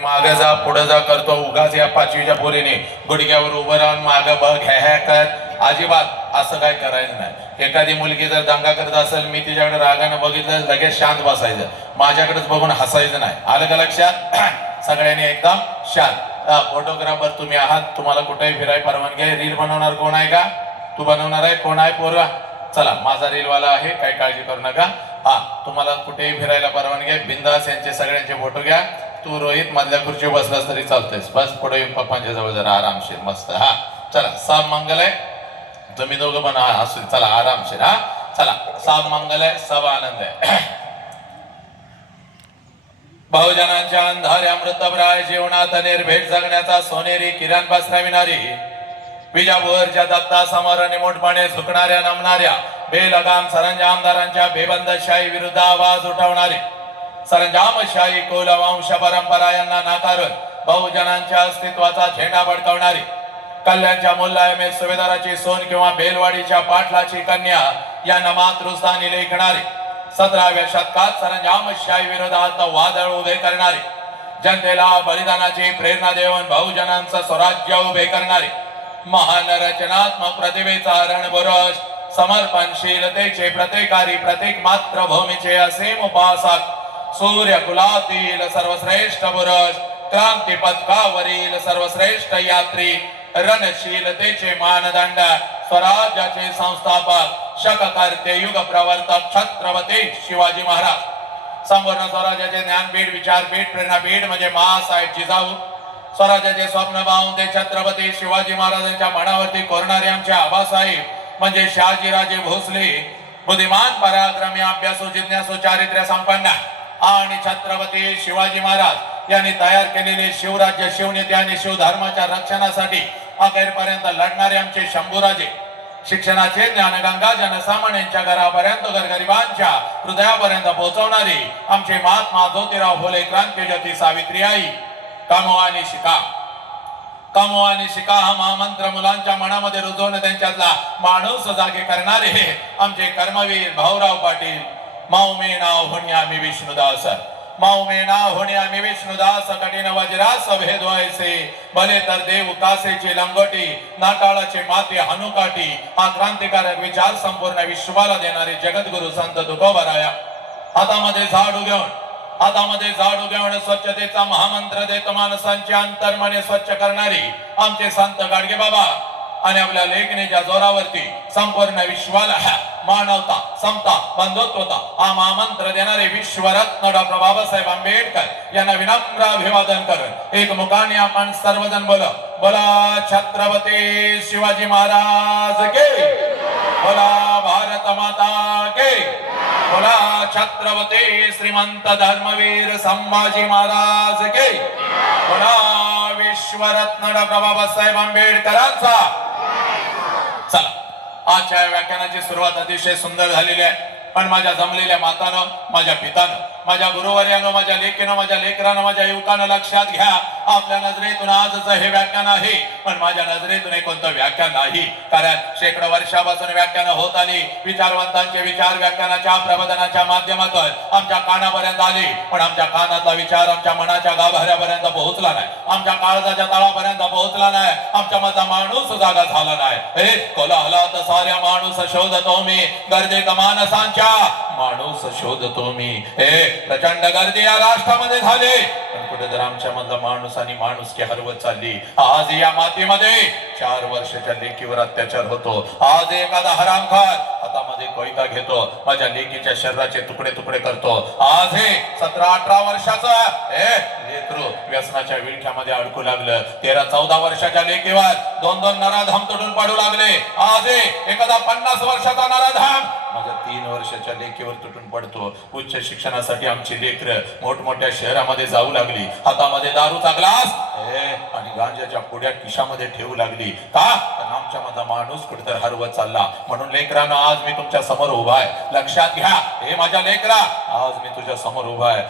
मागे जा पुढे जा करतो उगाच या पाचवीच्या पोरीने गुडघ्यावर उभं राहून मागं बघ ह्या कर. अजिबात असं काय करायचं नाही. एखादी मुलगी जर दंगा करत असेल मी तिच्याकडे रागानं बघितलं लगेच शांत बसायचं, माझ्याकडेच बघून हसायचं नाही. आलं का लक्षात? सगळ्यांनी एकदम शांत. फोटोग्राफर तुम्ही आहात, तुम्हाला कुठेही फिराय परवानगी आहे. रील बनवणार कोण आहे का? तू बनवणार आहे? कोण आहे पोरगा? चला माझा रीलवाला आहे, काही काळजी करू नका. तुम्हाला कुठेही फिरायला परवानगी आहे. बिंदास यांचे सगळ्यांचे फोटो घ्या. तू रोहित मधल्या खुर्ची बसलास तरी चालतंयस. बस पुढे येऊन पप्पांच्या जवळ जरा आरामशीर मस्त. चला साम मंगल आहे. तुम्ही दोघं पण असू चला आरामशीर. चला साम मंगल आहे, सब आनंद आहे. बहुजनांच्या अंधाऱ्या मृतप्राय जीवनात निर्भेट जगण्याचा सोनेरी किरण पसरविणारी, विजापूरच्या दत्ता समोर निमूटपणे झुकणाऱ्या नमणाऱ्या बेलगाम सरंजामदारांच्या बेबंदशाही विरुद्ध आवाज उठवणारी, सरंजामशाही कुलवंश परंपरा यांना नाकारून बहुजनांच्या अस्तित्वाचा झेंडा फडकवणारी, कल्याणच्या मुल्लायमे सुभेदाराची सोन किंवा बेलवाडीच्या पाटलाची कन्या यांना मातृस्थानी लेखणारी, 17व्या शतकात सरंजामशाही विरोधात वादळ उभे करणारी, जनतेला बलिदानाची प्रेरणा देऊन बहुजनांचं स्वराज्य उभे करणारी, महान रचनात्मक प्रतिभेचा रणपुरुष, समर्पणशीलतेचे प्रतिकारी प्रतीक, मातृभूमीचे असीम उपासक, सूर्य कुलातील सर्वश्रेष्ठ पुरुष, क्रांती पथकावरील सर्वश्रेष्ठ यात्री, रणशीलतेचे मानदंड, स्वराज्याचे संस्थापक, शककर्ते, युग प्रवर्तक छत्रपती शिवाजी महाराज. संपूर्ण स्वराज्याचे ज्ञानपीठ, विचारपीठ, प्रेरणापीठ म्हणजे माँसाहेब जिजाऊ. स्वराज्याचे स्वप्न पाहून ते छत्रपती शिवाजी महाराजांच्या मनावरती कोरणारे आमचे आबासाहेब म्हणजे शहाजीराजे भोसले. बुद्धिमान, पराक्रमी, अभ्यासू, जिज्ञासू, चारित्र्य संपन्न आणि छत्रपती शिवाजी महाराज यांनी तयार केलेले शिवराज्य, शिवनीती आणि शिवधर्माच्या रक्षणासाठी अखेरपर्यंत लढणारे आमचे शंभूराजे. शिक्षणाचे ज्ञानगंगा जनसामान्यांच्या घरापर्यंत, गरगरिबांच्या हृदयापर्यंत पोहोचवणारे आमचे महात्मा ज्योतिराव फुले, क्रांतीज्योती सावित्रीबाई. कमवा आणि शिका, कमवा आणि शिका हा महामंत्र मुलांच्या मनामध्ये रुजवून त्यांच्यातला माणूस जागे करणारे आमचे कर्मवीर भाऊराव पाटील. माऊ मे नाव होणी आम्ही विष्णुदास, माऊ मे नाव होणी आम्ही विष्णुदास, कठीण वज्रास भेदवायचे, भले तर देव कासेची लंगोटी, नाटाळाचे माते हनुकाठी. हा क्रांतिकारक विचार संपूर्ण विश्वाला देणारे जगद्गुरु संत तुकोबराया. हातामध्ये झाडू घेऊन, हातामध्ये झाडू घेऊन स्वच्छतेचा महामंत्र देत माणसांचे अंतर्मने स्वच्छ करणारी आमचे संत गाडगे बाबा. आणि आपल्या लेखणीच्या जोरावरती संपूर्ण विश्वाला मानवता, समता, बंधुत्वता हा महामंत्र देणारे विश्वरत्न डॉक्टर बाबासाहेब आंबेडकर यांना विनम्र अभिवादन करून एक मुखाने आपण सर्वजण बोला छत्रपती शिवाजी महाराज के, बोला भारत माता के, बोला छत्रपती श्रीमंत धर्मवीर संभाजी महाराज के, बोला विश्वरत्न डॉक्टर बाबासाहेब आंबेडकरांचा. चला आजच्या व्याख्यानाची सुरुवात अतिशय सुंदर झालेली आहे. पण माझ्या जमलेल्या मातानं, माझ्या पितानं, माझ्या गुरुवर्यानं, माझ्या लेकीनं, माझ्या लेकरानं, माझ्या युवकानं लक्षात घ्या, आपल्या नजरेतून आजच हे व्याख्यान आहे, पण माझ्या नजरेतून हे कोणतं व्याख्यान नाही. कारण शेकडो वर्षापासून व्याख्यान होत आली, विचारवंतांचे विचार व्याख्यानाच्या प्रबोधनाच्या माध्यमातून आमच्या कानापर्यंत आले, पण आमच्या कानातला विचार आमच्या मनाच्या गाभाऱ्यापर्यंत पोहोचला नाही, आमच्या काळजाच्या तळापर्यंत पोहोचला नाही, आमच्या मधला माणूस जागा झाला नाही. हे कोलाहलात साऱ्या माणूस शोधतो मी, गर्दीत माणसांच्या माणूस शोधतो मी. हे प्रचंड गर्दी या राष्ट्रामध्ये झाले, पण कुठेतरी आमच्या मधला माणूस आणि माणुसकी हरवत चालली. आज या मातीमध्ये 4 वर्षाच्या लेकीवर अत्याचार होतो. आज एखादा हरामखोर हातामध्ये कोयता घेतो, माझ्या लेकीच्या शरीराचे तुकडे तुकडे करतो. आज हे 17-18 वर्षाचं लेकरू व्यसनाच्या विळख्यामध्ये अडकू लागलं. 13-14 वर्षाच्या लेकीवर 2-2 नराधाम तुटून पडू लागले. आज एखादा 50 वर्षाचा नराधाम माझ्या 3 वर्षाच्या लेकीवर तुटून पडतो. उच्च शिक्षणासाठी आमची लेकरं मोठमोठ्या शहरामध्ये जाऊ लागली, हातामध्ये दारूचा ग्लास आणि गांजाच्या पुड्या खिशामध्ये ठेवू लागली. का? तर आमच्या मधला माणूस कुठेतरी हरवत चालला. म्हणून लेकरांनो आज मी तुमच्या समोर उभा आहे. लक्षात घ्या, हे माझ्या लेकरा, आज मी तुझ्या समोर उभा आहे.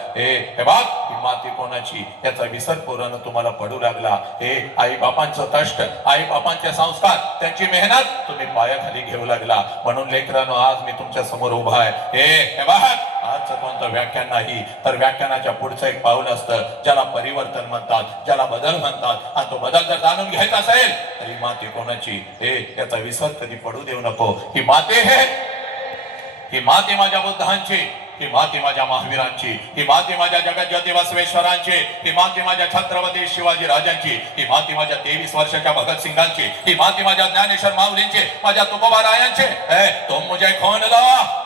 हे बघ, ही माती कोणाची याचा विसर पोरानं तुम्हाला पडू लागला. हे आई बापांचं कष्ट, आई बापांचे संस्कार, त्यांची मेहनत तुम्ही पायाखाली घेऊ लागला. म्हणून लेकरांनो आज मी तुमच्या समोर उभा आहे. हे बघ, आज आजचं कोणतं व्याख्यान नाही, तर व्याख्यानाच्या पुढचं एक पाऊल असतं ज्याला परिवर्तन म्हणतात, ज्याला बदल म्हणतात. आणि तो बदल जर जाणून घ्यायचा असेल तर ही माती कोणाची हे याचा विसर कधी पडू देऊ नको. ही माती हे, ही माती माझ्या बुद्धांची, ही माती माझ्या महावीरांची, ही माती माझ्या जगज्योती बसवेश्वरांची, ही माती माझ्या छत्रपती शिवाजी राजांची, ही माती माझ्या 23 वर्षाच्या भगतसिंगांची, ही माती माझ्या ज्ञानेश्वर माऊलींची, माझ्या तुकोबारायांची. तुम मुझे खोन लो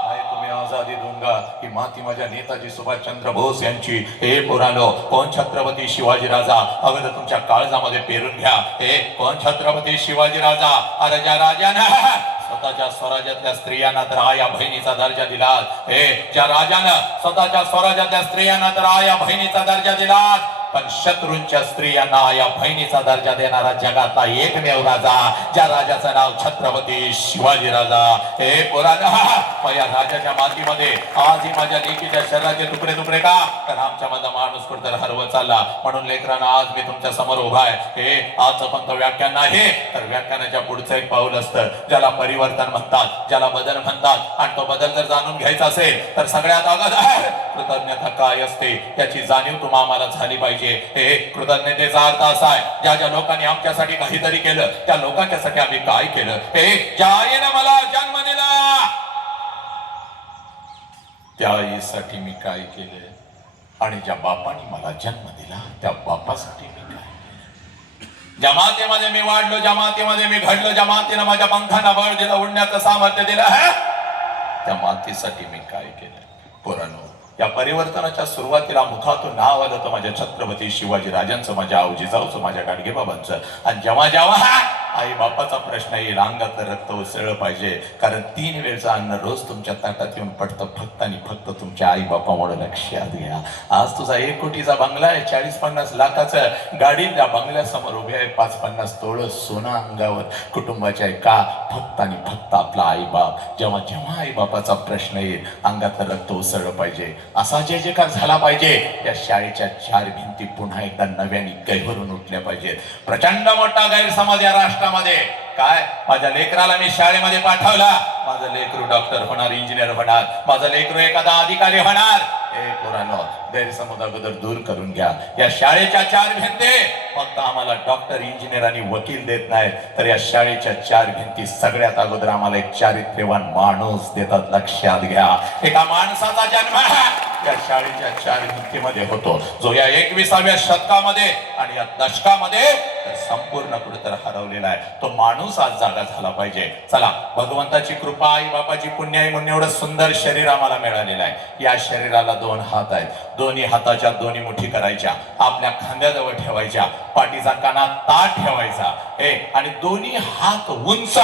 मैं तुम्हें आजादी दूंगा. ही माती माझ्या नेताजी सुभाषचंद्र बोस यांची. हे पोरांनो, कोण छत्रपती शिवाजी राजा अगोदर तुमच्या काळजामध्ये पेरून घ्या. हे कोण छत्रपती शिवाजी राजा? अरे ज्या राजानं स्वतःच्या स्वराज्यातल्या स्त्रियांना तर आया बहिणीचा दर्जा दिला. हे ज्या राजानं स्वतःच्या स्वराज्यातल्या स्त्रियांना तर आया बहिणीचा दर्जा दिला, पण शत्रूंच्या स्त्रियांना आया बहिणीचा दर्जा देणारा जगातला एकमेव राजा, ज्या राजाचं नाव छत्रपती शिवाजी राजा. हे पोरांनो, या राजाच्या मातीमध्ये आजही माझ्या लेकीच्या शरीराचे तुकडे तुकडे का? तर आमच्या मधला माणूस कुठेतरी हरवत चालला. म्हणून लेकरांना आज मी तुमच्या समोर उभा आहे. हे आजचं फक्त व्याख्यान नाही, तर व्याख्यानाच्या पुढचं एक पाऊल असतं ज्याला परिवर्तन म्हणतात, ज्याला बदल म्हणतात. आणि तो बदल जर जाणून घ्यायचा असेल तर सगळ्यात अगोदर कृतज्ञता काय असते याची जाणीव तुम्हा आम्हाला झाली पाहिजे. हे कृतज्ञतेचा अर्थ असा आहे, ज्या ज्या लोकांनी आमच्यासाठी काहीतरी केलं त्या लोकांच्यासाठी आम्ही काय केलं. हे ज्या आईने मला जन्म दिला त्या आईसाठी मी काय केलं, आणि ज्या बापाने मला जन्म दिला त्या बापासाठी मी काय केलं. ज्या मातेमध्ये मी वाढलो, ज्या मातेमध्ये मी घडलो, ज्या मातेनं माझ्या पंखांना बळ दिलं, उडण्याचं सामर्थ्य दिलं, त्या मातेसाठी मी काय केलं. पोरांनो, या परिवर्तनाच्या सुरुवातीला मुखातून नाव आलं तर माझ्या छत्रपती शिवाजी राजांचं, माझ्या आवजीजाऊचं, माझ्या गाडगेबाबांचं. आणि जेव्हा जेव्हा आई बापाचा प्रश्न येईल, अंगातलं रक्त उसळलं पाहिजे. कारण 3 वेळचं अन्न रोज तुमच्या ताटात येऊन पडतं फक्त आणि फक्त तुमच्या आई बापामुळे. लक्षात घ्या, आज तुझा 1 कोटीचा बंगला आहे, 40-50 लाखाचं गाडी त्या बंगल्यासमोर उभे आहे, 5-50 तोळं सोनं अंगावर कुटुंबाच्या आहे का? फक्त आणि फक्त आपला आई बाप. जेव्हा जेव्हा आई बापाचा प्रश्न येईल, अंगातलं रक्त उसळलं पाहिजे, असा जय जयकार झाला पाहिजे. या शाळेच्या 4 भिंती पुन्हा एकदा नव्याने गैवरून उठल्या पाहिजेत. प्रचंड मोठा गैरसमज या राष्ट्रामध्ये काय, माझ्या लेकराला मी शाळेमध्ये पाठवला, माझं लेकरू डॉक्टर होणार, इंजिनियर होणार, माझं लेकरू एखादा अधिकारी होणार. हे पोरांनो, गैरसमज अगोदर दूर करून घ्या. या शाळेच्या 4 भिंती फक्त आम्हाला डॉक्टर, इंजिनियर आणि वकील देत नाहीत, तर या शाळेच्या 4 भिंती सगळ्यात अगोदर आम्हाला एक चारित्र्यवान माणूस देतात. लक्षात घ्या, एका माणसाचा जन्म या शाळेच्या 4 भिंतीमध्ये होतो, जो या 21व्या शतकामध्ये आणि या दशकामध्ये संपूर्ण कुठेतरी हरवलेला आहे. तो माणूस आज जागा झाला पाहिजे. चला, भगवंताची कृपा, आई बापाची पुण्याई म्हणून एवढं सुंदर शरीर आम्हाला मिळालेलं आहे. या शरीराला 2 हात आहेत, दोन्ही हाताच्या दोन्ही मुठी करायच्या, आपल्या खांद्याजवळ ठेवायच्या, पाठीचा कानात ताट ठेवायचा, आणि दोन्ही हात उंच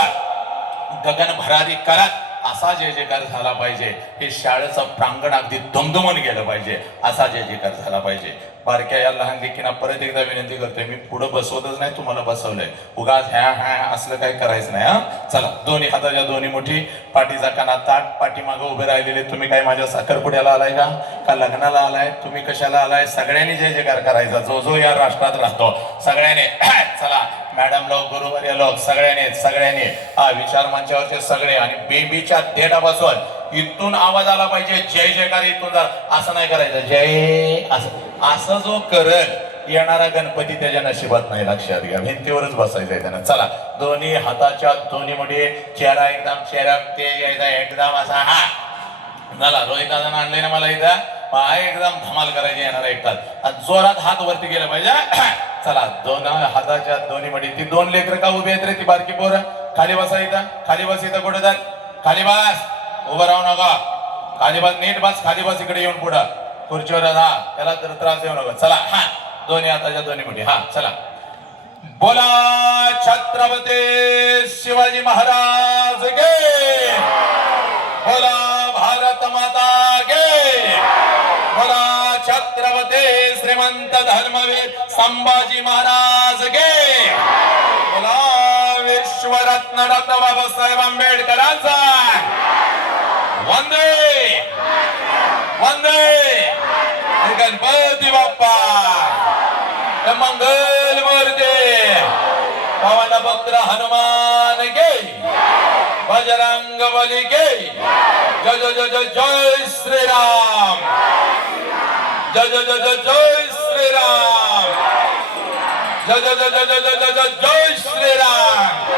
गगन भरारी करत असा जय जयकार झाला पाहिजे. हे शाळेचं प्रांगण अगदी दमदमून गेलं पाहिजे, असा जय जयकार झाला पाहिजे. बारक्या या लहान लेकींना परत एकदा विनंती करतोय, मी पुढे बसवतच नाही, तुम्हाला बसवलंय, उगाच ह्या असलं काही करायचं नाही. चला, दोन्ही हाताच्या दोन्ही मुठी, पाठीचा काना ताट, पाठीमागं उभे राहिलेले तुम्ही काय माझ्या साखरपुड्याला आलाय का लग्नाला आलाय? तुम्ही कशाला आलाय? सगळ्यांनी जय जयकार करायचा, जो जो या राष्ट्रात राहतो सगळ्यांनी. चला, मॅडम लोक, गुरुवर्य लोक, सगळ्यांनी विचार मंचावरचे सगळे, आणि बेबीच्या देठापासून इथून आवाज आला पाहिजे जय जयकार. इथून असं नाही करायचं जय असं जो करत येणारा गणपती त्याच्या नशिबात नाही. लक्षात घ्या, भिंतीवरच बसायचंय त्यानं. चला, दोन्ही हाताच्या दोन्ही मुठी, चेहरा एकदम ते एकदम असा हा झाला. रोहित दादा आणलंय ना मला इथं, एकदम धमाल करायची येणार ऐकतात, आणि जोरात हात वरती गेला पाहिजे. चला, 2 हाताच्या दोन्ही मुठी. ती 2 लेकरं का उभी आहेत रे? ती बारकी पोरं. खाली बसा इथं, खाली बस इथं, कुठं तर खाली बस, उभं राहू नका, खाली बस, नीट बस, खाली बस, इकडे येऊन पुढं खुर्चीवर. त्याला तर त्रास देऊ नका. चला, दोन्ही हाताच्या दोन्ही मुठी. चला, बोला छत्रपती शिवाजी महाराज गे, बोला भारत माता गे, बोला छत्रपती श्रीमंत धर्मवीर संभाजी महाराज गे, बोला विश्वरत्न डॉक्टर बाबासाहेब आंबेडकरांचा वंदे वंदे गणपती बाप्पा, मंगल मूर्ती, पवन पुत्र हनुमान गे. बजरंग बली के जय जय जय जय जय श्रीराम जय जय जय जय जय श्रीराम जय जय जय जय जय जय जय जय श्रीराम.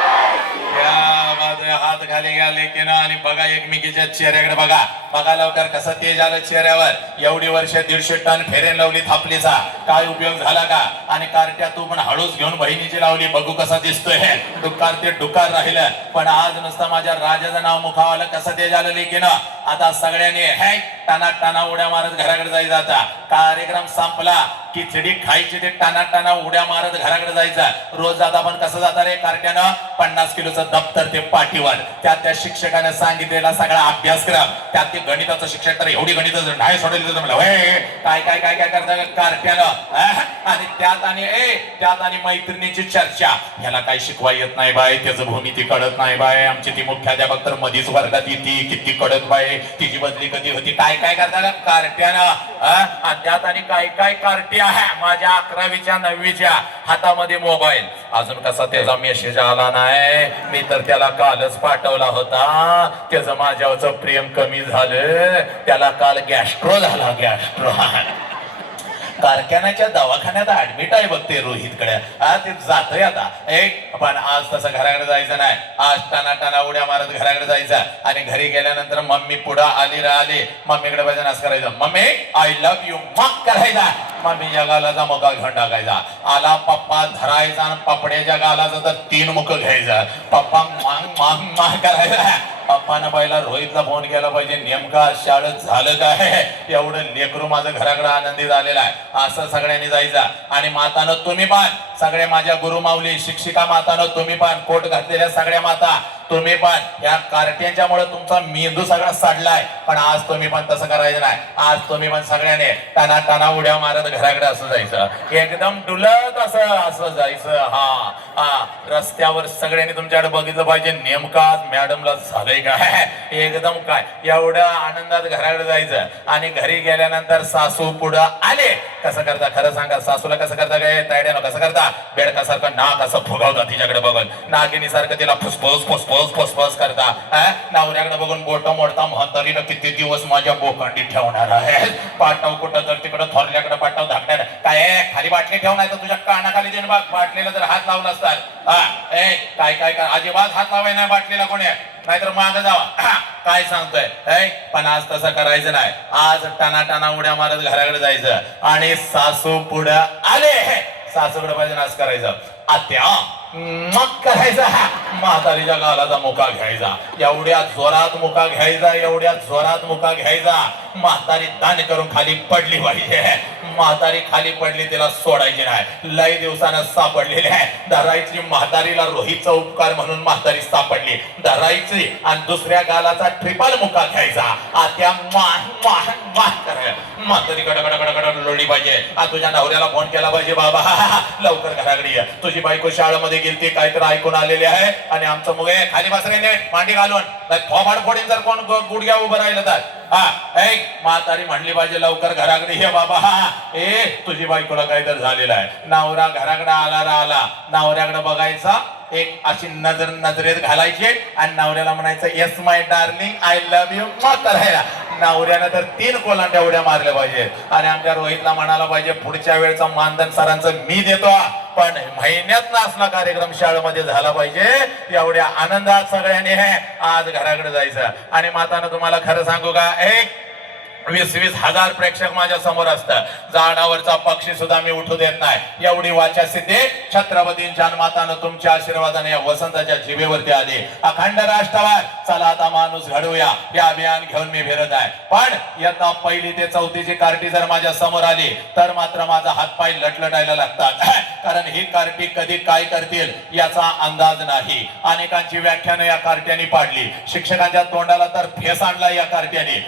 हात खाली घ्या लेकीनं आणि बघा एकमेकीच्या चेहऱ्याकडे बघा. बघा लवकर कसं तेज आलं चेहऱ्यावर. एवढी वर्ष 150 टन फेरेन लावली थापलीचा, काय उपयोग झाला का? आणि कार्ट्या तू पण हळूच घेऊन बहिणीची लावली, बघू कसा दिसतोय. डुकार ते डुकार राहिलं, पण आज नुसतं माझ्या राजाचं नाव मुखावाला कसं तेज आलं लेकीनं. आता सगळ्यांनी हे टाना टाना उड्या मारत घराकडे जायचं. आता कार्यक्रम संपला, खिचडी खायची ते टाना टाना उड्या मारत घराकडे जायचं. रोज जाता पण कसं जाता रे कार्ट्यानं? 50 किलोचं दप्तर ते पाठीवर, त्या शिक्षकाने सांगितलेला सगळा अभ्यासक्रम, त्यात ते गणिताचं शिक्षक तर एवढी गणित नाही सोडली तर म्हणलं काय काय काय काय करता कार्ट्यानं. आणि त्यात आणि मैत्रिणीची चर्चा. ह्याला काही शिकवा येत नाही बाय, त्याचं भूमिती कळत नाही बाय, आमची ती मुख्याध्यापक तर मधीच वर्गात येते, किती कळत बाय, तिची बदली कधी होती, काय काय करता का कार्ट्यानं. त्यात आणि काय काय कार्टी आहे. माझ्या 11वीच्या 9वीच्या हातामध्ये मोबाईल. अजून कसा त्याचा मेसेज आला नाही, मी तर त्याला कालच पाठवला होता. त्याचं माझ्यावरचं प्रेम कमी झालं, त्याला काल गॅस्ट्रो झाला. गॅस्ट्रो कारखान्याच्या दवाखान्यात ऍडमिट आहे बघते रोहितकडे. ते जातोय आता एक, पण आज तसं घराकडे जायचं नाही. आज टाना टाना उड्या मारत घराकडे जायचं. आणि घरी गेल्यानंतर मम्मी पुढं आली राहिली, मम्मीकडे पाहिजे नाच करायचं. मम्मी आय लव्ह यू मग करायचा. मम्मीच्या गालाचा मुका घेऊन टाकायचा. आला पप्पा धरायचा आणि पपड्याच्या गालाचा तर 3 मुख घ्यायचं. पप्पा मांग मांग मांग करायचा. पप्पानं पहिला रोहितला फोन केला पाहिजे, नेमका शाळेत झालं काय, एवढं लेकरू माझं घराकडे आनंदी झालेला आहे. असं सगळ्यांनी जायचं. आणि मातानं तुम्ही पण सगळे, माझ्या गुरु माऊली शिक्षिका मातानं तुम्ही पण, कोट घातलेल्या सगळ्या माता तुम्ही पण, या कार्ट्यांच्यामुळे तुमचा मेंदू सगळा सडलाय. पण आज तुम्ही पण तसं करायचं नाही. आज तुम्ही पण सगळ्याने टाना टाना उड्या मारत घराकडे असं जायचं, एकदम डुलत असं जायचं. हा रस्त्यावर सगळ्यांनी तुमच्याकडे बघितलं पाहिजे, नेमका आज मॅडमला झालंय काय, एकदम काय, एवढ्या आनंदात घराकडे जायचं. आणि घरी गेल्यानंतर सासू पुढं आले. कसं करता खरं सांगा, सासूला कसं करता काय तायड्यानं, कसं करता बेडकासारखं नाक असं फुगवता तिच्याकडे बघून, नागिनीसारखं तिला फुसफुस फुसफुस फुसफुस करता. नवऱ्याकडे बघून बोट मोडता, म्हातारीनं किती दिवस माझ्या बोकांडी ठेवणार आहे. पाठव कुठं तर तिकडं थोरल्याकडे पाठव धाकट्यानं. काय खाली बाटली ठेव, नाही तर तुझ्या कानाखाली देऊन बघ, बाटलीला जर हात लावला असतात. काय काय काय अजिबात हात लावाय नाही बाटलीला कोणी, नाहीतर माग जावा. काय सांगतोय. पण आज तसं करायचं नाही. आज टाना टाना उड्या मारत घराकडे जायचं. आणि सासू पुढं आले, सासूकडे पाहिजे नाच करायचं. आत्या मग करायचा, म्हातारीच्या गालाचा मुका घ्यायचा. एवढ्या जोरात मुका घ्यायचा, एवढ्या जोरात मुका घ्यायचा. म्हातारी दान करून खाली पडली पाहिजे. म्हातारी खाली पडली, तिला सोडायची नाही. लय दिवसानं सापडलेली आहे. धरायची म्हातारीला, रोहितचा उपकार म्हणून म्हातारी सापडली, धरायची. आणि दुसऱ्या गालाचा ट्रिपल मुका घ्यायचा. आत्या म्हातारी कडकडकडकड लोळली पाहिजे. तुझ्या नवऱ्याला फोन केला पाहिजे, बाबा लवकर घराकडे ये, तुझी बायको शाळेमध्ये गेलती, काहीतरी ऐकून आलेली आहे. आणि आमचं मुगे खाली बसरे नेट मांडी घालून थोबाड फोडीन जर कोण गुडघ्या उभं राहिलं तर. म्हातारी म्हणली पाहिजे, लवकर घराकडे ये बाबा, तुझी बायकोला काहीतरी झालेलं आहे. नवरा घराकडे आला, नवऱ्याकडे बघायचा, एक अशी नजरेत घालायची आणि नवऱ्याला म्हणायचं yes my darling I love you मग करायला. नवऱ्यानं तर 3 कोलांट्या उड्या मारल्या पाहिजे. आणि आमच्या रोहितला म्हणाला पाहिजे, पुढच्या वेळचं मानधन सरांचं मी देतो, पण महिन्यात असला कार्यक्रम शाळेमध्ये झाला पाहिजे. एवढ्या आनंदात सगळ्यांनी आज घराकडे जायचं. आणि मातानं तुम्हाला खरं सांगू का, 20-20 हजार प्रेक्षक माझ्या समोर असतात. झाडावरचा पक्षी सुद्धा मी उठू देत नाही. एवढी वाचा सिद्धी छत्रपतींच्या मातानं तुमच्या आशीर्वादाने या वसंताच्या जिभेवरती आली. अखंड राष्ट्रवाद चला आता माणूस घडवूया, हे अभियान घेऊन मी फिरत आहे. पण इयत्ता 1ली ते 4थीची कार्टी जर माझ्या समोर आली तर मात्र माझा हातपाय लटलटायला लागतात. कारण ही कार्टी कधी काय करतील याचा अंदाज नाही. अनेकांची व्याख्यानं या कार्ट्याने पाडली. शिक्षकांच्या तोंडाला तर फेस आणला या कार्ट्याने.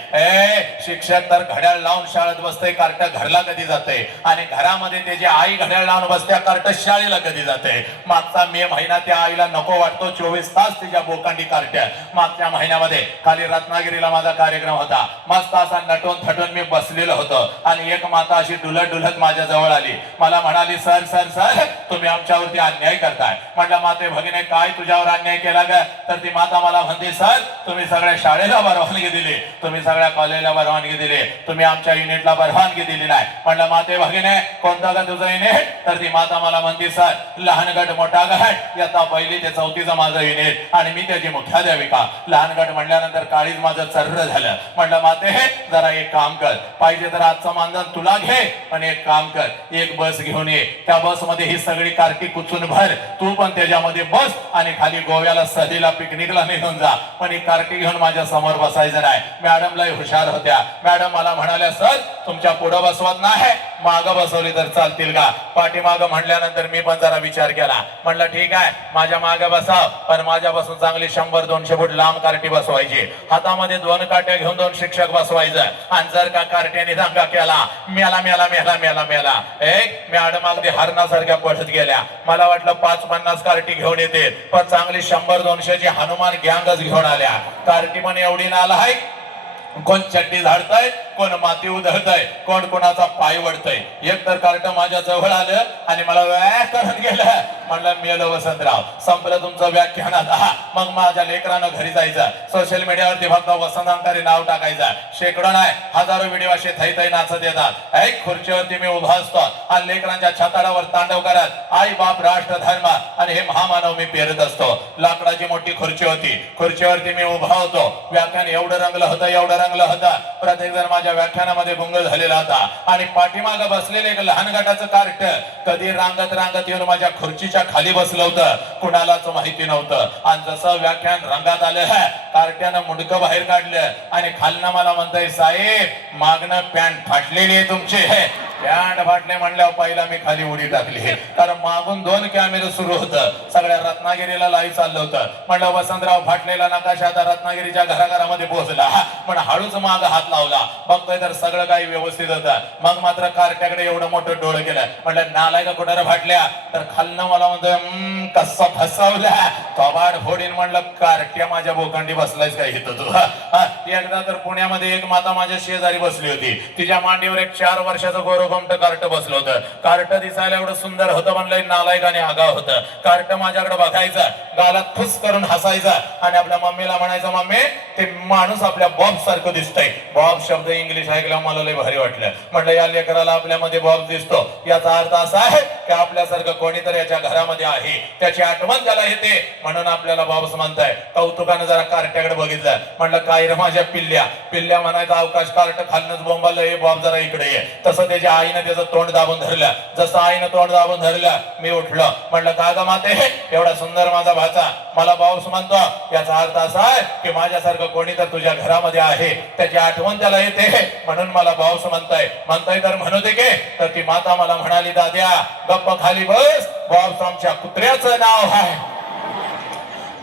शिक्षक तर घड्याळ लावून शाळेत बसते, कार्ट घरला कधी जाते. आणि घरामध्ये त्याची आई घड्याळ लावून बसते, कार्ट शाळेला कधी जाते. मागचा मे महिना त्या आईला नको वाटतो, 24 तास तिच्या बोकांडी कार्ट्या. मागच्या महिन्यामध्ये खाली रत्नागिरीला माझा कार्यक्रम होता. मस्त असा नटून थटून मी बसलेलो होतो. आणि एक माता अशी डुलत डुलत माझ्या जवळ आली. मला म्हणाली, सर सर सर तुम्ही आमच्यावरती अन्याय करताय. म्हणलं माते भगिनी काय तुझ्यावर अन्याय केला ग? तर ती माता मला म्हणते सर तुम्ही सगळ्या शाळेला परवानगी दिली, तुम्ही सगळ्या कॉलेजला परवानगी दिली, तुम्ही आमच्या युनिटला परवानगी दिली नाही. म्हणलं माते भगिनी कोणता का तुझं युनिट? तर ती माता मला म्हणते सर लहान गट मोठा गट इयत्ता पहिली ते चौथीचं माझं युनिट आणि मी त्याची मुख्याध्यापिका. लहान गट म्हणल्यानंतर काळीज माझं चर्र झालं. म्हणलं माते जरा एक काम कर, पाहिजे तर आजचं मानधन तुला घे पण एक काम कर, एक बस घेऊन ये, त्या बस मध्ये ही सगळी कार्टी कुचून भर, तू पण त्याच्यामध्ये बस आणि खाली गोव्याला सहलीला पिकनिकला निघून जा, पण ही कार्टी घेऊन माझ्या समोर बसायचं नाही. मॅडमलाही हुशार होत्या. मॅडम मला म्हणाल्या सर तुमच्या पुढं बसवत नाही, माग बसवली तर चालतील का? पाठीमाग म्हणल्यानंतर मी पण जरा विचार केला. म्हणलं ठीक आहे माझ्या मागे बसाव, पण माझ्यापासून चांगली 100-200 फूट लांब कार्टी बसवायची, हातामध्ये 2 काट्या घेऊन 2 शिक्षक बसवायचं. आणि जर का कार्ट्याने दंगा केला मेला मेला मेला मेला मेला एक मॅडम अगदी हरणासारख्या पळत गेल्या. मला वाटलं 5-50 कार्टी घेऊन येते, पण चांगली 100-200 ची हनुमान गँगच घेऊन आल्या. कार्टी पण एवढी नाला आहे, कोण चड्डी झाडतय, कोण माती उधळतय, कोण कोणाचा पाय वडतय. एक तर कार्ट माझ्या जवळ आलं आणि मला करत गेलं. म्हणलं मेलं वसंतराव, संपलं तुमचं व्याख्यान आता. मग माझ्या लेकरानं घरी जायचं, सोशल मीडियावरती फक्त वसंत अंकारी नाव टाकायचं. शेकडो नाही हजारो व्हिडिओ असे थैथै नाचत येतात. एक खुर्चीवरती मी उभा असतो आणि लेकरांच्या छाताडावर तांडव करत आई बाप राष्ट्र धर्म आणि हे महामानव मी पेरत असतो. लाकडाची मोठी खुर्ची होती, खुर्चीवरती मी उभा होतो. व्याख्यान एवढं रंगलं होतं, एवढं रंगलं होतं, प्रत्येक जण माझ्या व्याख्यानामध्ये गुंग झालेला होता. आणि पाठीमाग बसलेले एक लहान गटाचं कार्ट कधी रांगत रांगत येऊन माझ्या खुर्चीच्या खाली बसलं होतं, कुणालाच माहिती नव्हतं. आणि जसं व्याख्यान रंगात आलं कार्ट्यानं मुंडकं बाहेर काढलं आणि खालनं मला म्हणतंय साहेब मागणं पॅन्ट फाटलेली आहे तुमची. पॅन्ट फाटले म्हणल्यावर पहिला मी खाली उडी टाकली, कारण मागून 2 कॅमेरे सुरू होतं, सगळ्या रत्नागिरीला लाईव्ह चाललं होतं. म्हणलं वसंतराव फाटलेला नकाशा आता रत्नागिरीच्या घराघरामध्ये पोहोचला. पण हळूच माग हात लावला, बघतोय तर सगळं काही व्यवस्थित होतं. मग मात्र कार्ट्याकडे एवढं मोठं डोळं केलं. म्हणलं नालाय का कुठं फाटल्या? तर खालनं मला म्हणतोय कसं फसवल्या थोबाड फोडीन. म्हणलं कार्ट्या माझ्या बोकांडी बसलायच काय इथं तू? एकदा तर पुण्यामध्ये एक माता माझ्या शेजारी बसली होती, तिच्या मांडीवर एक 4 वर्षाचं गोरोगोमट कार्ट बसलं होतं. कार्ट दिसायला एवढं सुंदर होतं, म्हणलं नालायक आणि आगाव होतं. कार्ट माझ्याकडे बघायचं, गालात फुस करून हसायचं आणि आपल्या मम्मीला म्हणायचं मम्मी ते माणूस आपल्या बॉब सारखं दिसतंय. बॉब शब्द इंग्लिश ऐकला मला लय भारी वाटलं. म्हणलं या लेकराला आपल्यामध्ये बॉब दिसतो, याचा अर्थ असा आहे की आपल्यासारखं कोणीतरी याच्या घरामध्ये आहे, त्याची आठवण त्याला येते म्हणून आपल्याला बॉब्स म्हणताय. कौतुकानं जरा कार्ट्याकडे बघितलं. म्हणलं काय रे माझ्या पिल्ल्या? पिल्ल्या म्हणायचा अवकाश कार्ट खालनच बोंबाला हे बॉब जरा इकडे ये. तसं त्याच्या आईनं त्याचं तोंड दाबून धरलं. जसं आईनं तोंड दाबून धरलं मी उठलो. म्हणलं का ग माते एवढा सुंदर माझा भाचा मला बॉब्स म्हणतो, याचा अर्थ असा आहे की माझ्यासारखं कोणी तर तुझ्या घरामध्ये आहे, त्याची आठवण त्याला येते म्हणून मला बॉब्स म्हणताय तर म्हणू दे की. तर ती माता मला म्हणाली दाद्या गप्प खाली बस, बॉब्स आमच्या कुत्र्याचं नाव आहे.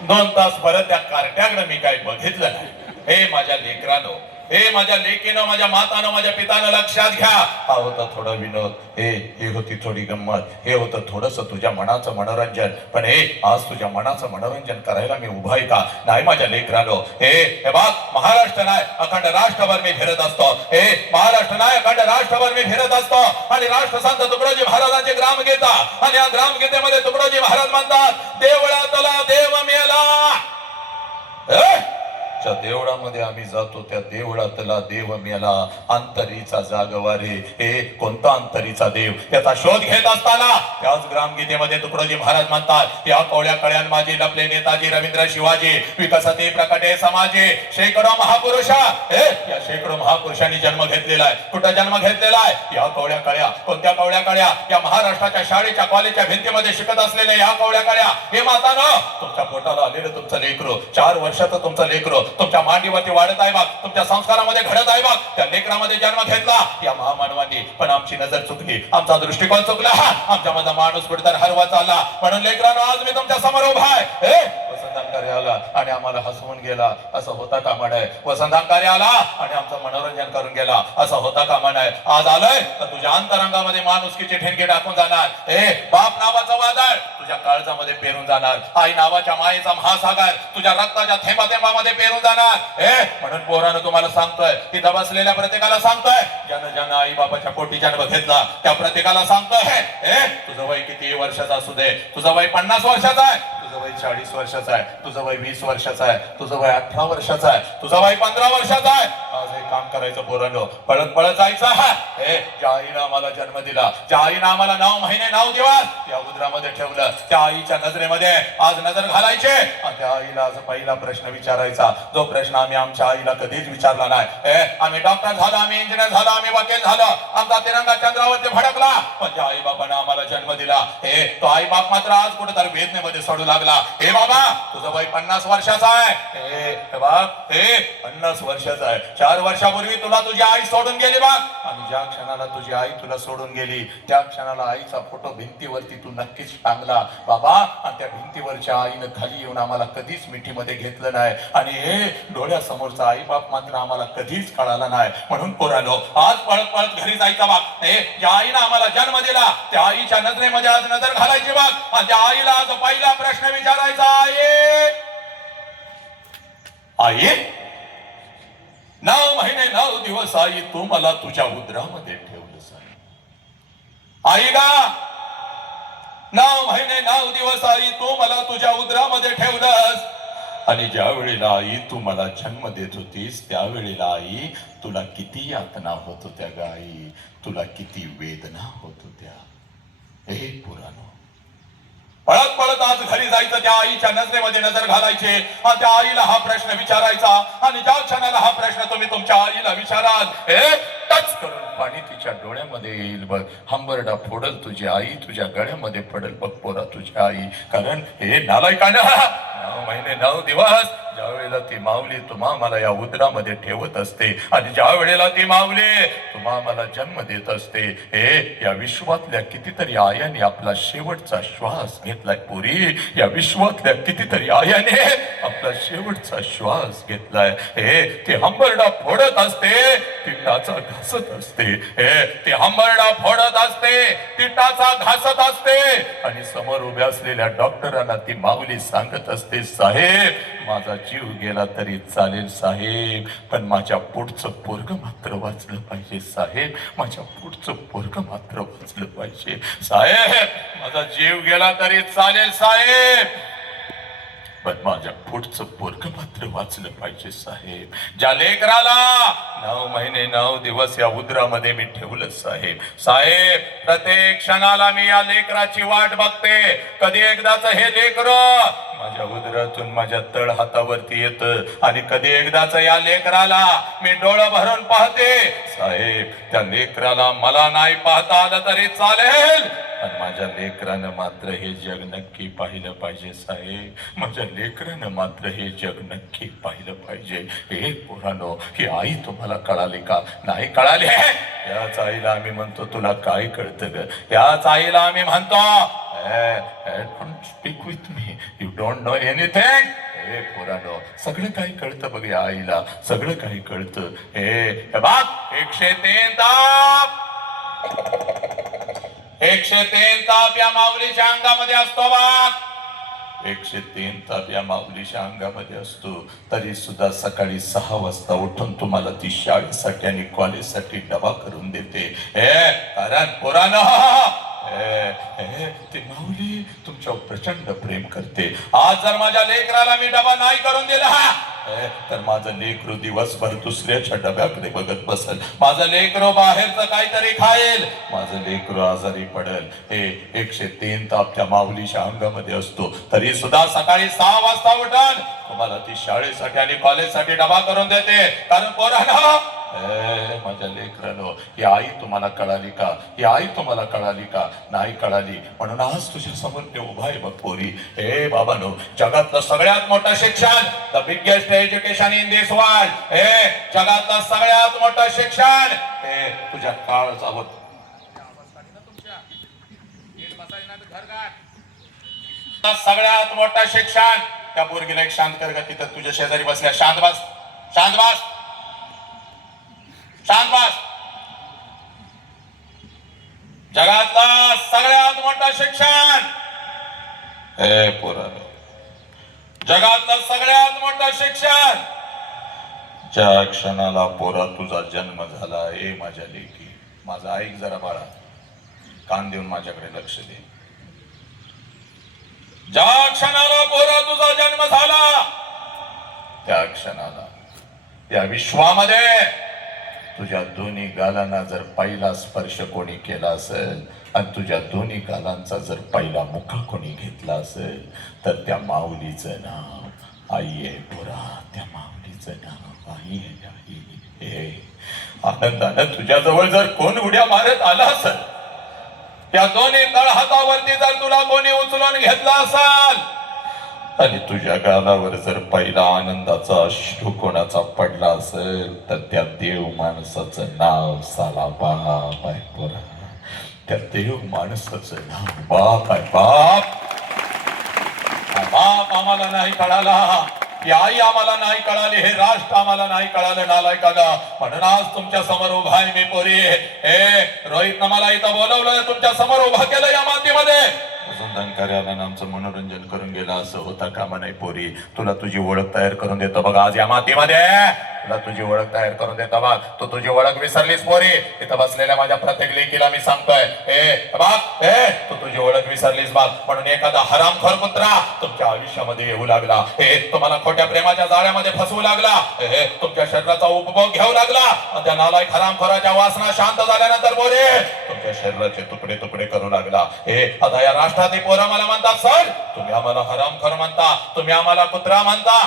2 तास परत त्या कार्ट्याकडे मी काय बघितलं नाही. हे माझ्या लेकरानो, हे माझ्या लेकीनं, माझ्या मातानं, माझ्या पितानं लक्षात घ्या. हा होता थोडा विनोद, हे होती थोडी गंमत, हे होतं थोडस तुझ्या मनाचं मनोरंजन. पण हे आज तुझ्या मनाचं मनोरंजन करायला मी उभा आहे का? नाही माझ्या लेकरानो. हे बघ महाराष्ट्र नाही अखंड राष्ट्रभर मी फिरत असतो. हे महाराष्ट्र नाही अखंड राष्ट्रभर मी फिरत असतो. आणि राष्ट्रसंत तुकडोजी महाराजांची ग्रामगीता, आणि या ग्रामगीतेमध्ये तुकडोजी महाराज म्हणतात देवळातला देव मेला. ज्या देवळामध्ये आम्ही जातो त्या देवळातला देव मेला. अंतरीचा जागवारे, हे कोणता अंतरीचा देव? त्याचा शोध घेत असताना त्याच ग्रामगीतेमध्ये तुकडोजी महाराज म्हणतात या कोळ्या कळ्यान माझी लपले नेताजी रवींद्र शिवाजी विकसते प्रकटे समाजे. शेकडो महापुरुषा, या शेकडो महापुरुषांनी जन्म घेतलेला आहे. कुठं जन्म घेतलेला आहे? या कोळ्या कळ्या. कोणत्या कोळ्या कळ्या? या महाराष्ट्राच्या शाळेच्या कॉलेजच्या भिंतीमध्ये शिकत असलेल्या या कोळ्या कळ्या. हे मातानो तुमच्या पोटाला आलेलं तुमचं लेकरू, 4 वर्षाचं तुमचं लेकरू तुमच्या मांडीवरती वाढत आहे बघ, तुमच्या संस्कारामध्ये घडत आहे बघ. त्या लेकरामध्ये जन्म घेतला या महामानवांनी, पण आमची नजर चुकली, आमचा दृष्टिकोन चुकला, आमच्या मध्ये माणूस कुठेतरी हरवा चालला. म्हणून लेकरांनो आज मी तुमच्या समोर उभा आहे. वसंत अंकारी आला आणि आम्हाला हसवून गेला असं होता कामा नये. वसंत अंकारी आला आणि आमचं मनोरंजन करून गेला असं होता कामा नये. आज आलोय तर तुझ्या अंतरंगामध्ये माणुसकीची ठिणगी टाकून जाणार. बाप नावाचं वादळ तुझ्या काळजामध्ये पेरून जाणार. आई नावाच्या मायेचा महासागर तुझ्या रक्ताच्या थेंबा थेंबामध्ये पेरून जाणार. म्हणून पोरानं तुम्हाला सांगतोय, तिथं बसलेल्या प्रत्येकाला सांगतोय, ज्यानं ज्यानं आई बापाच्या पोटी जन्म घेतला त्या प्रत्येकाला सांगतोय तुझं वय किती वर्षाचा असू दे, तुझं वय 50 वर्षाचा आहे, तुझं वय 40 वर्षाचा आहे, तुझं वय 20 वर्षाचा आहे, तुझं वय 18 वर्षाचा आहे, तुझं वय 15 वर्षाचा आहे, आज एक काम करायचं पोरांनो, पळत पळत जायचं. हे ज्या आईनं आम्हाला जन्म दिला, ज्या आईनं आम्हाला 9 महिने 9 दिवस या उदरामध्ये ठेवलं, त्या आईच्या नजरेमध्ये आज नजर घालायचे आणि त्या आईला आज पहिला प्रश्न विचारायचा, जो प्रश्न आम्ही आमच्या आईला कधीच विचारला नाही. आम्ही डॉक्टर झालो, आम्ही इंजिनियर झालो, आम्ही वकील झालो, आमचा तिरंगा चंद्रावरती भडकला, पण ज्या आई बापानं आम्हाला जन्म दिला, तो आई बाप मात्र आज कुठेतरी वेदनेमध्ये सोडू लागला. हे बाबा, तुझं वय 50 वर्षाचा आहे, हे बाप, हे 50 वर्षाचा आहे. 4 वर्षापूर्वी तुला तुझी आई सोडून गेली बघ, आणि ज्या क्षणाला तुझी आई तुला सोडून गेली त्या क्षणाला आईचा फोटो भिंतीवरती तू नक्कीच टांगला बाबा, आणि त्या भिंतीवरच्या आईनं खाली येऊन आम्हाला कधीच मिठीमध्ये घेतलं नाही, आणि हे डोळ्यासमोरचा आई बाप मात्र आम्हाला कधीच कळाला नाही. म्हणून पोरांनो, आज पळत पळत घरी जायचा बघ. ज्या आईनं आम्हाला जन्म दिला त्या आईच्या नजरेमध्ये आज नजर घालायची बघ, आणि त्या आईला आज पहिला प्रश्न विचारायचा, आई 9 महिने 9 दिवस आई तू मला तुझ्या उदरामध्ये ठेवलंस. आई गा, 9 महिने 9 दिवस आई तू मला तुझ्या उदरामध्ये ठेवलंस, आणि ज्या वेळेला आई तू मला जन्म देत होतीस त्यावेळेला आई तुला किती यातना होत होत्या ग आई, तुला किती वेदना होत होत्या. हे पुराणो, पळत पळत आज घरी जायचं, त्या आईच्या नजरेमध्ये नजर घालायचे आणि त्या आईला हा प्रश्न विचारायचा, आणि ज्या क्षणाला हा प्रश्न तुम्ही तुमच्या आईला विचाराल, टच करून पाणी तिच्या डोळ्यामध्ये येईल बघ, हंबरडा फोडल तुझी आई, तुझ्या गळ्यामध्ये पडल बघ पोरा तुझी आई. कारण हे नालायकानं 9 महिने 9 दिवस ज्या वेळेला ती माऊली तुम्हा मला या उदरामध्ये ठेवत असते, आणि ज्या वेळेला ती माऊली तुम्हा मला जन्म देत असते, या विश्वातल्या कितीतरी आयाने आपला शेवटचा श्वास घेतलाय पोरी, या विश्वातल्या कितीतरी आयाने आपला शेवटचा श्वास घेतलाय. ती हंबरडा फोडत असते, ती टाचा घासत असते, ती हंबरडा फोडत असते, ती टाचा घासत असते, आणि समोर उभ्या असलेल्या डॉक्टरांना ती माऊली सांगत असते, साहेब माझा जीव गेला तरी चालेल साहेब, पण माझ्या पुढचं पोरग मात्र वाचलं पाहिजे साहेब, माझ्या पुढचं पोरग मात्र वाचलं पाहिजे साहेब, माझा जीव गेला तरी चालेल साहेब, पण माझ्या पुढचं पोरग मात्र वाचलं पाहिजे साहेब. ज्या लेकराला 9 महिने 9 दिवस या उदरामध्ये मी ठेवलं साहेब, साहेब प्रत्येक क्षणाला मी या लेकराची वाट बघते, कधी एकदाच हे लेकर माझ्या उदरातून माझ्या तळ हातावरती येतं, आणि कधी एकदाच या लेकराला मी डोळं भरून पाहते साहेब, त्या लेकराला मला नाही पाहता आलं तरी चालेल, पण माझ्या लेकरानं मात्र हे जग नक्की पाहिलं पाहिजे साहेब, माझ्या लेकरानं मात्र हे जग नक्की पाहिलं पाहिजे. हे पोरांनो, ही आई तुम्हाला कळाली का? नाही कळाली. याच आईला आम्ही म्हणतो तुला काय कळतं ग, याच आईला आम्ही म्हणतो don't speak with me, you don't know anything. हे पोरांनो, सगळं काही कळतं बघ या आईला, सगळं काही कळतं. हे बाप 103 ताप, 103 ताप या माऊलीच्या अंगामध्ये असतो बाप, 103 ताप या माऊलीच्या अंगामध्ये असतो. तरी सुद्धा सकाळी 6 वाजता उठून तुम्हाला ती शाळेसाठी आणि कॉलेजसाठी डबा करून देते. कारण पोरांनो, ती माऊली तुमच्यावर प्रचंड प्रेम करते. आज जर माझ्या लेकराला मी डबा नाही करून दिला तर माझं लेकरू दिवसभर दुसऱ्याच्या डब्याकडे बघत बसल, माझं लेकरू बाहेरचं काहीतरी खाईल, माझं लेकरू आजारी पडेल. 103 ताप त्या माऊलीच्या अंगामध्ये असतो. तरी सुद्धा सकाळी 6 वाजता उठून तुम्हाला ती शाळेसाठी आणि कॉलेजसाठी डबा करून देते. कारण पोरांनो, माझ्या लेकरांनो, ही आई तुम्हाला कळाली का? ही आई तुम्हाला कळाली का? नाही कळाली. म्हणून आज तुझ्या समोर ते उभा आहे बघ पोरी. बाबांनो, जगातलं सगळ्यात मोठं शिक्षण, the biggest education in this world, जगातलं सगळ्यात मोठं शिक्षण तुझ्या काळाचा होत. सगळ्यात मोठं शिक्षण, त्या पोरगीला एक शांत कर ग, तिथं तुझ्या शेजारी बसल्या. शांत बस, शांत बस, शांत बस. जगातलं सगळ्यात मोठं शिक्षण, पोरांनो, जगातलं सगळ्यात मोठं शिक्षण, ज्या क्षणाला पोरा तुझा जन्म झाला, माझ्या लेकी, माझा ऐक जरा बाळा, कान देऊन माझ्याकडे लक्ष दे. ज्या क्षणाला पोरा तुझा जन्म झाला त्या क्षणाला या विश्वामध्ये तुझ्या दोन्ही गालांना जर पहिला स्पर्श कोणी केला असेल आणि तुझ्या दोन्ही गालांचा जर पहिला मुखा कोणी घेतला असेल तर त्या माऊलीचं नाव आई आहे पोरा. त्या माऊलीचं नाव आई आहे. आनंदानं तुझ्याजवळ जर कोण उड्या मारत आला असेल, त्या दोन्ही तळहातावरती जर तुला कोणी उचलून घेतला असाल आणि तुझ्या गालावर जर पहिला आनंदाचा अश्रू कोणाचा पडला असेल तर त्या देव माणसाचं नाव साला बाप आहे पोरा. त्या देव माणसाचं नाव बाप आहे. बाप बाप आम्हाला नाही कळाला, ही आई आम्हाला नाही कळाली, हे राष्ट्र आम्हाला नाही कळालं नालायकाला. म्हणून आज तुमच्या समोर उभा आहे मी पोरी. हे रोहित मला इथं बोलवलं, तुमच्या समोर उभा केलं या मातीमध्ये. कार्यालयानं आमचं मनोरंजन करून गेला असं होता कामा नाही पोरी. तुला तुझी ओळख तयार करून देतो बघ आज या मातीमध्ये. तुला तुझी ओळख तयार करून देतो बघ. तू तुझी ओळख विसरलीस पोरी. इथं बसलेल्या माझ्या प्रत्येक लेकीला मी सांगतोय, तू तुझी ओळख विसरलीस बघ. म्हणून एखादा हरामखोर कुत्रा तुमच्या आयुष्यामध्ये येऊ लागला, तुम्हाला खोट्या प्रेमाच्या जाळ्यामध्ये फसवू लागला, तुमच्या शरीराचा उपभोग घेऊ लागला, त्या नालायक हरामखोराच्या वासना शांत झाल्यानंतर पोरी तुमच्या शरीराचे तुकडे तुकडे करू लागला. आता या राष्ट्रातील पोरा मला म्हणतात, सर तुम्ही आम्हाला हरामखोर म्हणता, तुम्ही आम्हाला कुत्रा म्हणता.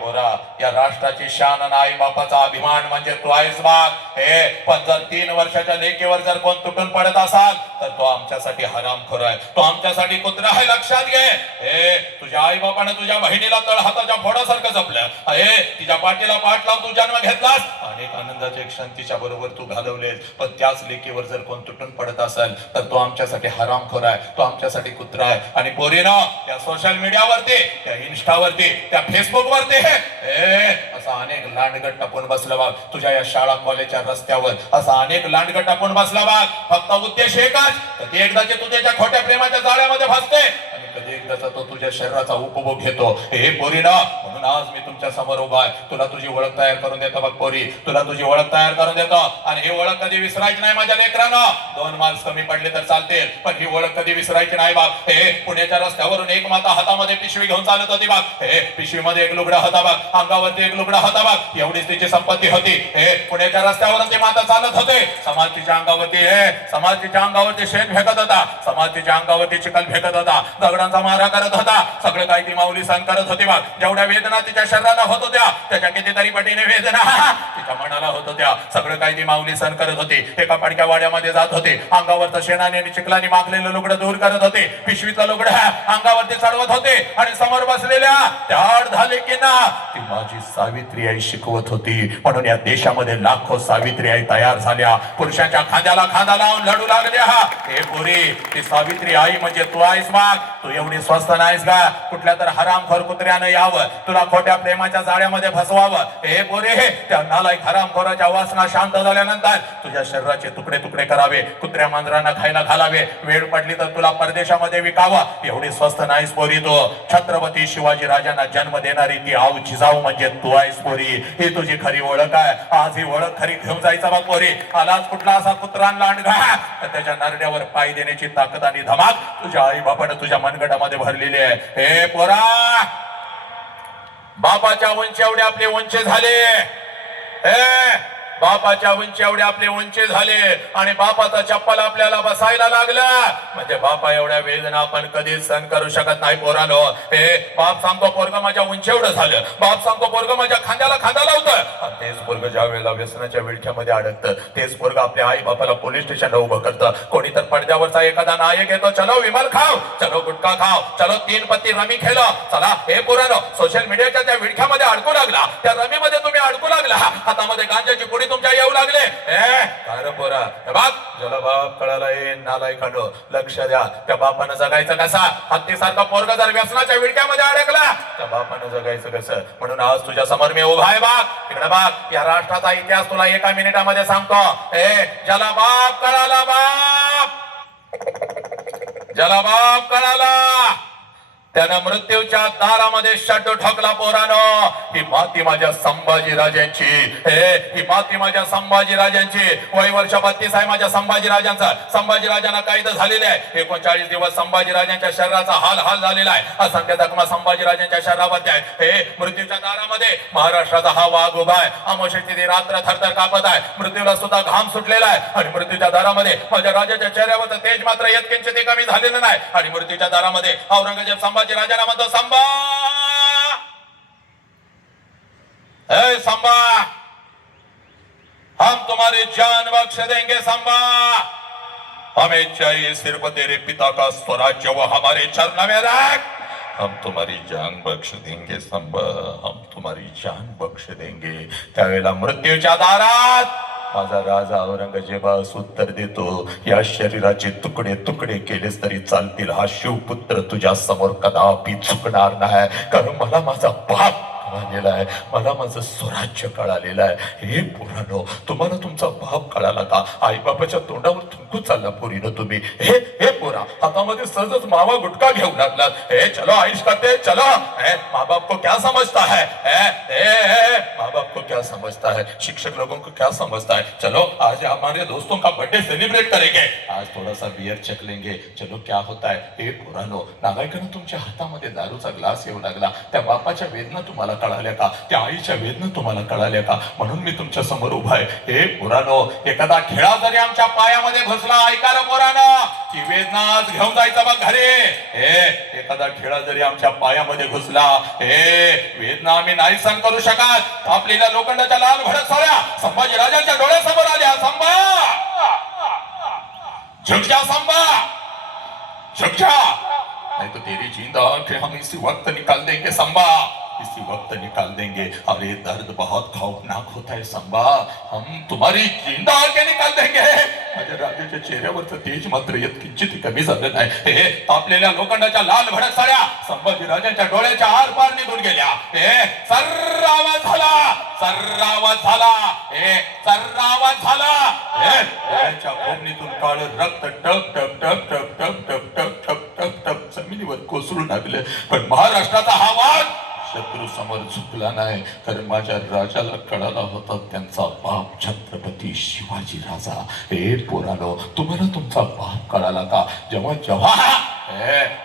पोरा या राष्ट्राची शान आणि आई बापाचा अभिमान म्हणजे तू आहेस बाग. पण जर 3 वर्षाच्या लेकीवर जर कोण तुटून पडत असाल तर तो आमच्यासाठी हरामखोर आहे, तो आमच्यासाठी कुत्रा आहे. लक्षात घे. तुझ्या आई बापाने तुझ्या बहिणीला तळहाताच्या फोडासारखं जपलं. तिच्या पाठीला पाठ लावून तू जन्म घेतलास, अनेक आनंदाचे क्षण तिच्या बरोबर तू घालवलेस. पण त्याच लेकीवर जर कोण तुटून पडत असेल तर तो आमच्यासाठी हरामखोर आहे, तो आमच्यासाठी कुत्रा आहे. आणि पोरीनो त्या सोशल मीडियावरती, त्या इन्स्टावरती, त्या फेसबुक वरती असा अनेक लांडगट टाकून बसला बघ. तुझ्या या शाळा कॉलेजच्या रस्त्यावर असा अनेक लांडगट टाकून बसला बघ. फक्त उद्देश एकच, कधी एकदाचे तू त्याच्या खोट्या प्रेमाच्या जाळ्यामध्ये फसते आणि कधी एकदाचा तो तुझ्या शरीराचा उपभोग घेतो. हे पोरीनो म्हणून आज मी तुमच्या समोर उभा आहे. तुला तुझी ओळख तयार करून देतो बघ पोरी, तुला तुझी ओळख तयार करून देतो. आणि ही ओळख कधी विसरायची नाही माझ्या लेकरांनो. 2 मार्क्स कमी पडले तर चालतील, पण ही ओळख कधी विसरायची नाही बाग. पुण्याच्या रस्त्यावरून एक माता हातामध्ये पिशवी घेऊन चालत होती बाग. पिशवीमध्ये एक लुगडा होता बाग, अंगावरती एक लुगडा होता बाग. एवढीच तिची संपत्ती होती. पुण्याच्या रस्त्यावरून ती माता चालत होते. समाज तिच्या अंगावरती शेण फेकत होता, समाज तिच्या अंगावरती चिखल फेकत होता, दगडांचा मारा करत होता. सगळं काही ती माऊली सहन करत होती बाग. जेवढ्या वेदना तिच्या शरीराला होत होत्या त्याच्या कितीतरी पटीने वेदना तिच्या मनाला होत होत्या. सगळं काही ती माऊली सहन करत होती. एका पडक्या वाड्यामध्ये जात होते, अंगावरचं शेणाने आणि चिखलाने मागलेलं लुगडं दूर करत होते. पिशवीचं लुगडं अंगावरती चढवत होते आणि समोर बसलेल्या त्या अर्धालेकींना ती माझी सावित्री आई शिकवत होती. म्हणून या देशामध्ये लाखो सावित्री आई तयार झाल्या, पुरुषांच्या खांद्याला खांदा लावून लढू लागल्या. हे पोरी ती सावित्री आई म्हणजे तू आहेस बाग. तू एवढी स्वस्त नाहीस का कुठल्या तर हरामखोर कुत्र्यानं यावं तुला खोट्या प्रेमाच्या जाळ्यामध्ये फसवावं. हे पोरी त्या नालायक हरामखोराच्या वासना शांत झाल्यानंतर तुझ्या शरीराचे तुकडे तुकडे करावे, कुत्र्या मांजरांना खायला घालावे, वेळ पडली तर तुला परदेशामध्ये विकावा. एवढी स्वस्त नाहीस पोरी तू. छत्रपती शिवाजी राजांना जन्म देणारी ती आऊ जिजाऊ म्हणजे तू आहेस पोरी. ही तुझी खरी ओळख आहे. आज ही ओळख खरी घेऊन जायचा बघ पोरी. आलाच कुठला असा कुत्रान लांडगा त्याच्या नरड्यावर पाय देण्याची ताकद आणि धमाक तुझ्या आई बापाने तुझ्या मनगटामध्ये भरलेली आहे. हे पोरा बापाच्या उंची एवढे आपले उंची झाले, बापाच्या उंची एवढे आपले उंची झाले आणि बापाचा चप्पल आपल्याला बसायला लागला म्हणजे बापा एवढ्या वेदना आपण कधीच सहन करू शकत नाही पोरानो. बाप सांगतो पोरग माझ्या उंची एवढं झालं, बाप सांगतो पोरग माझ्या खांद्याला खांदा लावतं. तेच पोरग ज्या वेळेला व्यसनाच्या विळख्यामध्ये अडकतं, तेच पोरग आपल्या आई बापाला पोलीस स्टेशनला उभं करतं. कोणी तर पडद्यावरचा एखादा नायक येतो, चलो विमल खाव, चलो गुटखा खाव, चलो 3 पत्ती रमी खेळो. चला हे पोरानो सोशल मीडियाच्या त्या विळख्यामध्ये अडकू लागला, त्या रमीमध्ये तुम्ही अडकू लागला, हातामध्ये गांजाची पुडी तुमच्या येऊ लागले. काय पोरा बाप ज्याला बाप कळाला नालायकांनो लक्ष द्या. त्या बापानं जगायचं कसा? हत्तीसारखा पोरगा जर व्यसनाच्या विळक्यामध्ये अडकला त्या बापानं जगायचं कसं? म्हणून आज तुझ्या समोर मी उभा आहे बाप. इकडे बाप या राष्ट्राचा इतिहास तुला 1 मिनिटामध्ये सांगतो. ज्याला बाप कळाला बाप, ज्याला बाप कळाला त्यानं मृत्यूच्या दारामध्ये शड्डू ठोकला पोरानो. ही माती माझ्या संभाजी राजांची, ही माती माझ्या संभाजी राजांची. वय वर्ष 32 आहे माझ्या संभाजी राजांचा. संभाजी राजांना कैद झालेले आहे. 39 दिवस संभाजी राजांच्या शरीराचा हाल हाल झालेला आहे. असंख्य जखमा संभाजी राजांच्या शरीरावरती आहे. हे मृत्यूच्या दारामध्ये महाराष्ट्राचा हा वाघ उभा आहे. अमोशेची रात्र थरथर कापत आहे. मृत्यूला सुद्धा घाम सुटलेला आहे. आणि मृत्यूच्या दारामध्ये माझ्या राजाच्या चेहऱ्यावर तेज मात्र यत्किंचित कमी झालेलं नाही. आणि मृत्यूच्या दारामध्ये औरंगजेब संभाजी राजाला म्हणतो, संभा, ए संभा, हम तुम्हारी जान बख्श देंगे संभा. हमें चाहिए सिर्फ तेरे पिता का स्वराज्य, वो हमारे चरणों में रख. हम तुम्हारी जान बख्श देंगे संभा, हम तुम्हारी जान बख्श देंगे. त्यावेळेला मृत्यूच्या दारात माझा राजा औरंगजेबास उत्तर देतो, या शरीराचे तुकडे तुकडे केलेस तरी चालतील. हा शिवपुत्र तुझ्या समोर कदापि चुकणार नाही. कारण मला माझा बाप कळालेला आहे, मला माझं स्वराज्य कळालेलं आहे. हे पोरांनो, तुम्हाला तुमचा बाप कळाला का? आई बापाच्या तोंडावर थुंकू चालला पोरीनं तुम्ही. हे पोरा, हातामध्ये सहजच मावा गुटखा घेऊन लागलात. हे चलो आयुष करते चलो. माँ बाप को क्या समझता है? माँ बाप को क्या समझता है? शिक्षक लोगों को क्या समझता है? चलो आज हमारे दोस्तों का बर्थडे सेलिब्रेट करेंगे, आज थोड़ा सा बियर चख लेंगे. चलो क्या होता है? हे पोरांनो, नागायकानं तुमच्या हातामध्ये दारूचा ग्लास येऊ लागला. त्या बापाच्या वेदना तुम्हाला कळाल्या का? त्या आईच्या वेदना तुम्हाला कळाल्या का? म्हणून मी तुमच्या समोर उभा आहे. हे पोरांनो, एखादा खेळा जरी आमच्या पायामध्ये घुसला, ऐका रे पोरांनो, की वेदना आज घेऊन जायचा बघ घरी. एखादा खेळा जरी आमच्या पायामध्ये घुसला, वेदना आम्ही नाही सहन करू शकत. आपल्याला लोखंडाच्या लाल भडक साऱ्या संभाजी राजांच्या डोळ्यासमोर आल्या. संभा, झुक जा संभा, झुक जा, नहीं तो तेरी जिंदा आंखें हम इसी वक्त निकाल देंगे संभा, इसी वक्त निकाल देंगे. अरे दर्द बहुत खौफनाक होता है संभा, हम तुम्हारी जिंदा आंखें निकाल देंगे. माझ्या राजाच्या चेहऱ्यावरचं तेज मात्र यत्किंचित कमी झालं नाही. हे तापलेल्या लोखंडाच्या लाल भडक साड्या संभाजी राजांच्या डोळ्याच्या आर पार निघून गेल्या. सर्र आवाज झाला, सर्र आवाज झाला, सर्र आवाज झाला. डोळ्याच्या कोंबणीतून काळ रक्त टप टप टप टप टप टप टप टप टप टप जमिनीवर कोसळू लागलं. पण महाराष्ट्राचा हा वाघ शत्रू समोर झुकला नाही. कारण माझ्या राजाला कळाला होता त्यांचा बाप छत्रपती शिवाजी राजा. हे पोरानो, तुम्हाला तुमचा बाप कळाला का? जेव्हा जेव्हा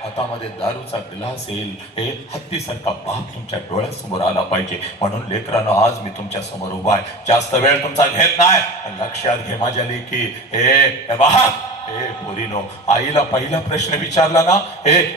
हातामध्ये दारूचा ग्लास येईल, हे हत्तीसारखा बाप तुमच्या डोळ्यासमोर आला पाहिजे. म्हणून लेकरांनो, आज मी तुमच्या समोर उभा आहे. जास्त वेळ तुमचा घेत नाही. लक्षात घे माझ्या लेकी. हे बाप, हे पोरीनो, आईला पहिला प्रश्न विचारला ना,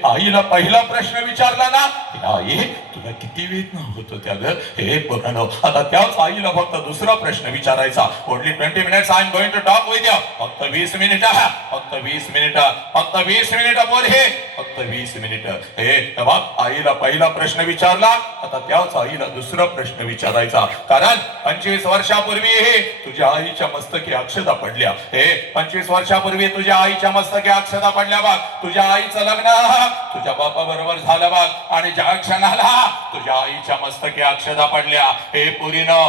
आईला पहिला प्रश्न विचारला ना, आई तुला किती वेदना होत होत्या ग? हे पोरानो, आता त्याच आईला फक्त दुसरा प्रश्न विचारायचा. Only 20 minutes I am going to talk with you. फक्त 20 मिनिटं, फक्त 20 मिनिटं, फक्त 20 मिनिटं बोल. हे फक्त 20 मिनिटं. हे बाप, आईला पहिला प्रश्न विचारला, आता त्याच आईला दुसरा प्रश्न विचारायचा. कारण 25 वर्षापूर्वी तुझ्या आईच्या मस्तकी अक्षता पडल्या. 25 वर्षापूर्वी तुझ्या आईच्या मस्तकी अक्षता पडल्या बघ. तुझ्या आईचं लग्न तुझ्या बापा बरोबर झालं बघ. आणि ज्या क्षणाला तुझ्या आईच्या मस्तकी अक्षता पडल्या, हे पुरीनो,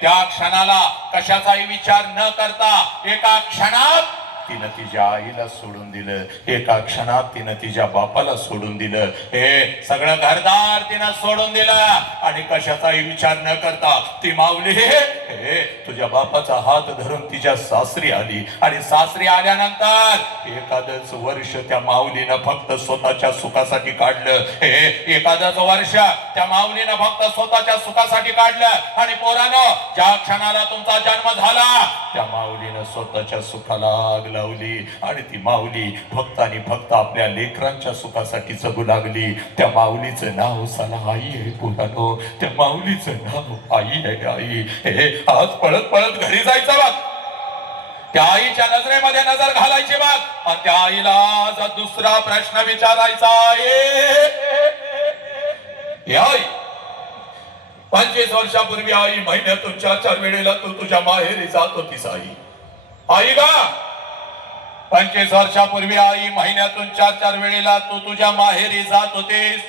त्या क्षणाला कशाचाही विचार न करता एका क्षणात तिनं तिच्या आईला सोडून दिलं. एका क्षणात तिनं तिच्या बापाला सोडून दिलं. हे सगळं घरदार तिनं सोडून दिलं. आणि कशाचाही विचार न करता ती माऊली तुझ्या बापाचा हात धरून तिच्या सासरी आली. आणि सासरी आल्यानंतर एखादच वर्ष त्या माऊलीनं फक्त स्वतःच्या सुखासाठी काढलं. एखादच वर्ष त्या माऊलीनं फक्त स्वतःच्या सुखासाठी काढलं. आणि पोरानो, ज्या क्षणाला तुमचा जन्म झाला, त्या माऊलीनं स्वतःच्या सुखाला आग लावली. आणि ती माऊली फक्त आणि फक्त आपल्या लेकरांच्या सुखासाठी जगू लागली. त्या माऊलीचं नाव सलाई आहे पोरानो, त्या माऊलीचं नाव आई आहे. आई आज पळत पळत घरी जायचं बघ. त्या आईच्या नजरेमध्ये नजर घालायची बघ. आणि त्या आईला आज दुसरा प्रश्न विचारायचा आहे. आई, 25 वर्षापूर्वी आई महिन्यातून 4 वेळेला तू तुझ्या माहेरी जात होतीस. आई गा, 25 वर्षापूर्वी आई महिन्यातून 4 वेळेला तू तुझ्या माहेरी जात होतीस.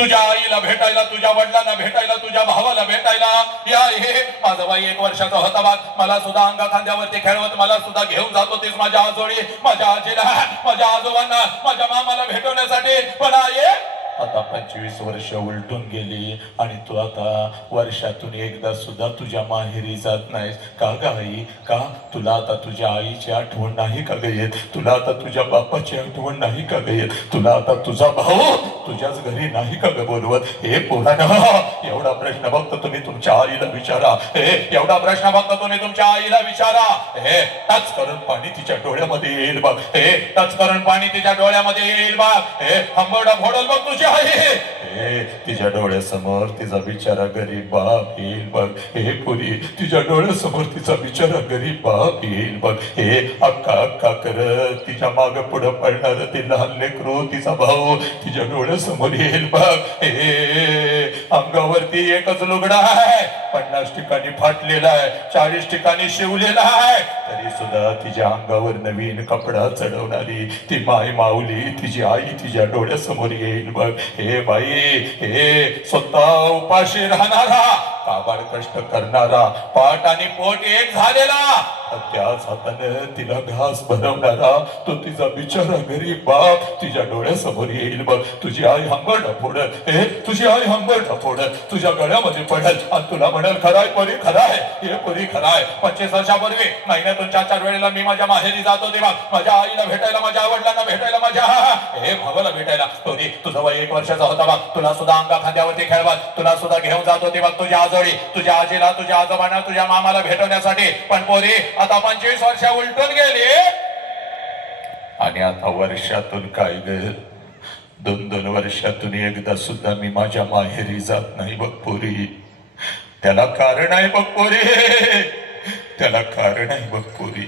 तुझ्या आईला भेटायला, तुझ्या वडिलांना भेटायला, तुझ्या भावाला भेटायला या हे माझा बाई 1 वर्षाचा होता बाग. मला सुद्धा अंगा खांद्यावरती खेळवत मला सुद्धा घेऊन जात होतीस माझ्या आजोळी, माझ्या आजीला, माझ्या आजोबांना, माझ्या मामाला भेटवण्यासाठी. पण आई आता 25 वर्ष उलटून गेली आणि तू आता वर्षातून एकदा सुद्धा तुझ्या माहेरी जात नाहीस का ग आई? का तुला आता तुझ्या आईची आठवण नाही का ग येत? तुला आता तुझ्या बापाची आठवण नाही का ग येत? तुला आता तुझा भाऊ तुझ्याच घरी नाही का ग बोलवत? हे पोरांनो, एवढा प्रश्न फक्त तुम्ही तुमच्या आईला विचारा. एवढा प्रश्न फक्त तुम्ही तुमच्या आईला विचारा. टच करून पाणी तिच्या डोळ्यामध्ये येईल बघ. टच करून पाणी तिच्या डोळ्यामध्ये येईल बघ. हंबरडा फोडल बघ तुझ्या आई. तिच्या डोळ्यासमोर तिचा बिचारा गरीब बाप येईल बघ. हे पुरी तिच्या डोळ्यासमोर तिचा बिचारा गरीब बाप येईल बघ. अक्का अक्का करत तिच्या माग पुढं पडणार ते लहान लेकरू तिचा भाऊ तिच्या डोळ्यासमोर येईल बघ. अंगावरती एकच लुगडा आहे, 50 ठिकाणी फाटलेला आहे, 40 ठिकाणी शिवलेला आहे, तरी सुद्धा तिच्या अंगावर नवीन कपडा चढवणारी ती माय माऊली तिची आई तिच्या डोळ्यासमोर येईल बघ. हे बाई, हे स्वतः उपाशी राहणारा, काबाड कष्ट करणारा, पाठ आणि पोट एक झालेला, त्याच हाताने तिला घास भरवणारा तो तिचा बिचारा गरीब बाप तिच्या डोळ्यासमोर येईल बघ. तुझी आई हंबरडा फोडत, तुझी आई हंबरडा फोडत तुझ्या गळ्यामध्ये पडल आणि तुला म्हणाल खराय परी खराय, हे परी खराय. 25 वर्षापूर्वी महिन्यातून 4-4 वेळेला मी माझ्या माहेरी जात होते बघ, माझ्या आईला भेटायला, माझ्या वडिलांना भेटायला, माझ्या भावाला भेटायला. तुझा वय 1 वर्षाचा होता बघ, तुला सुद्धा अंगा खांद्यावरती खेळवत, तुला सुद्धा घेऊन जात होते बघ तुझ्या आजोळी, तुझ्या आजीला, तुझ्या आजोबांना, तुझ्या मामाला भेटवण्यासाठी. पण पोरी आता 25 वर्ष उलटून गेली आणि आता वर्षातून काय ग, 2-2 वर्षातून एकदा सुद्धा मी माझ्या माहेरी जात नाही बघ पोरी. त्याला कारण आहे बघ पोरी, त्याला कारण आहे बघ पोरी.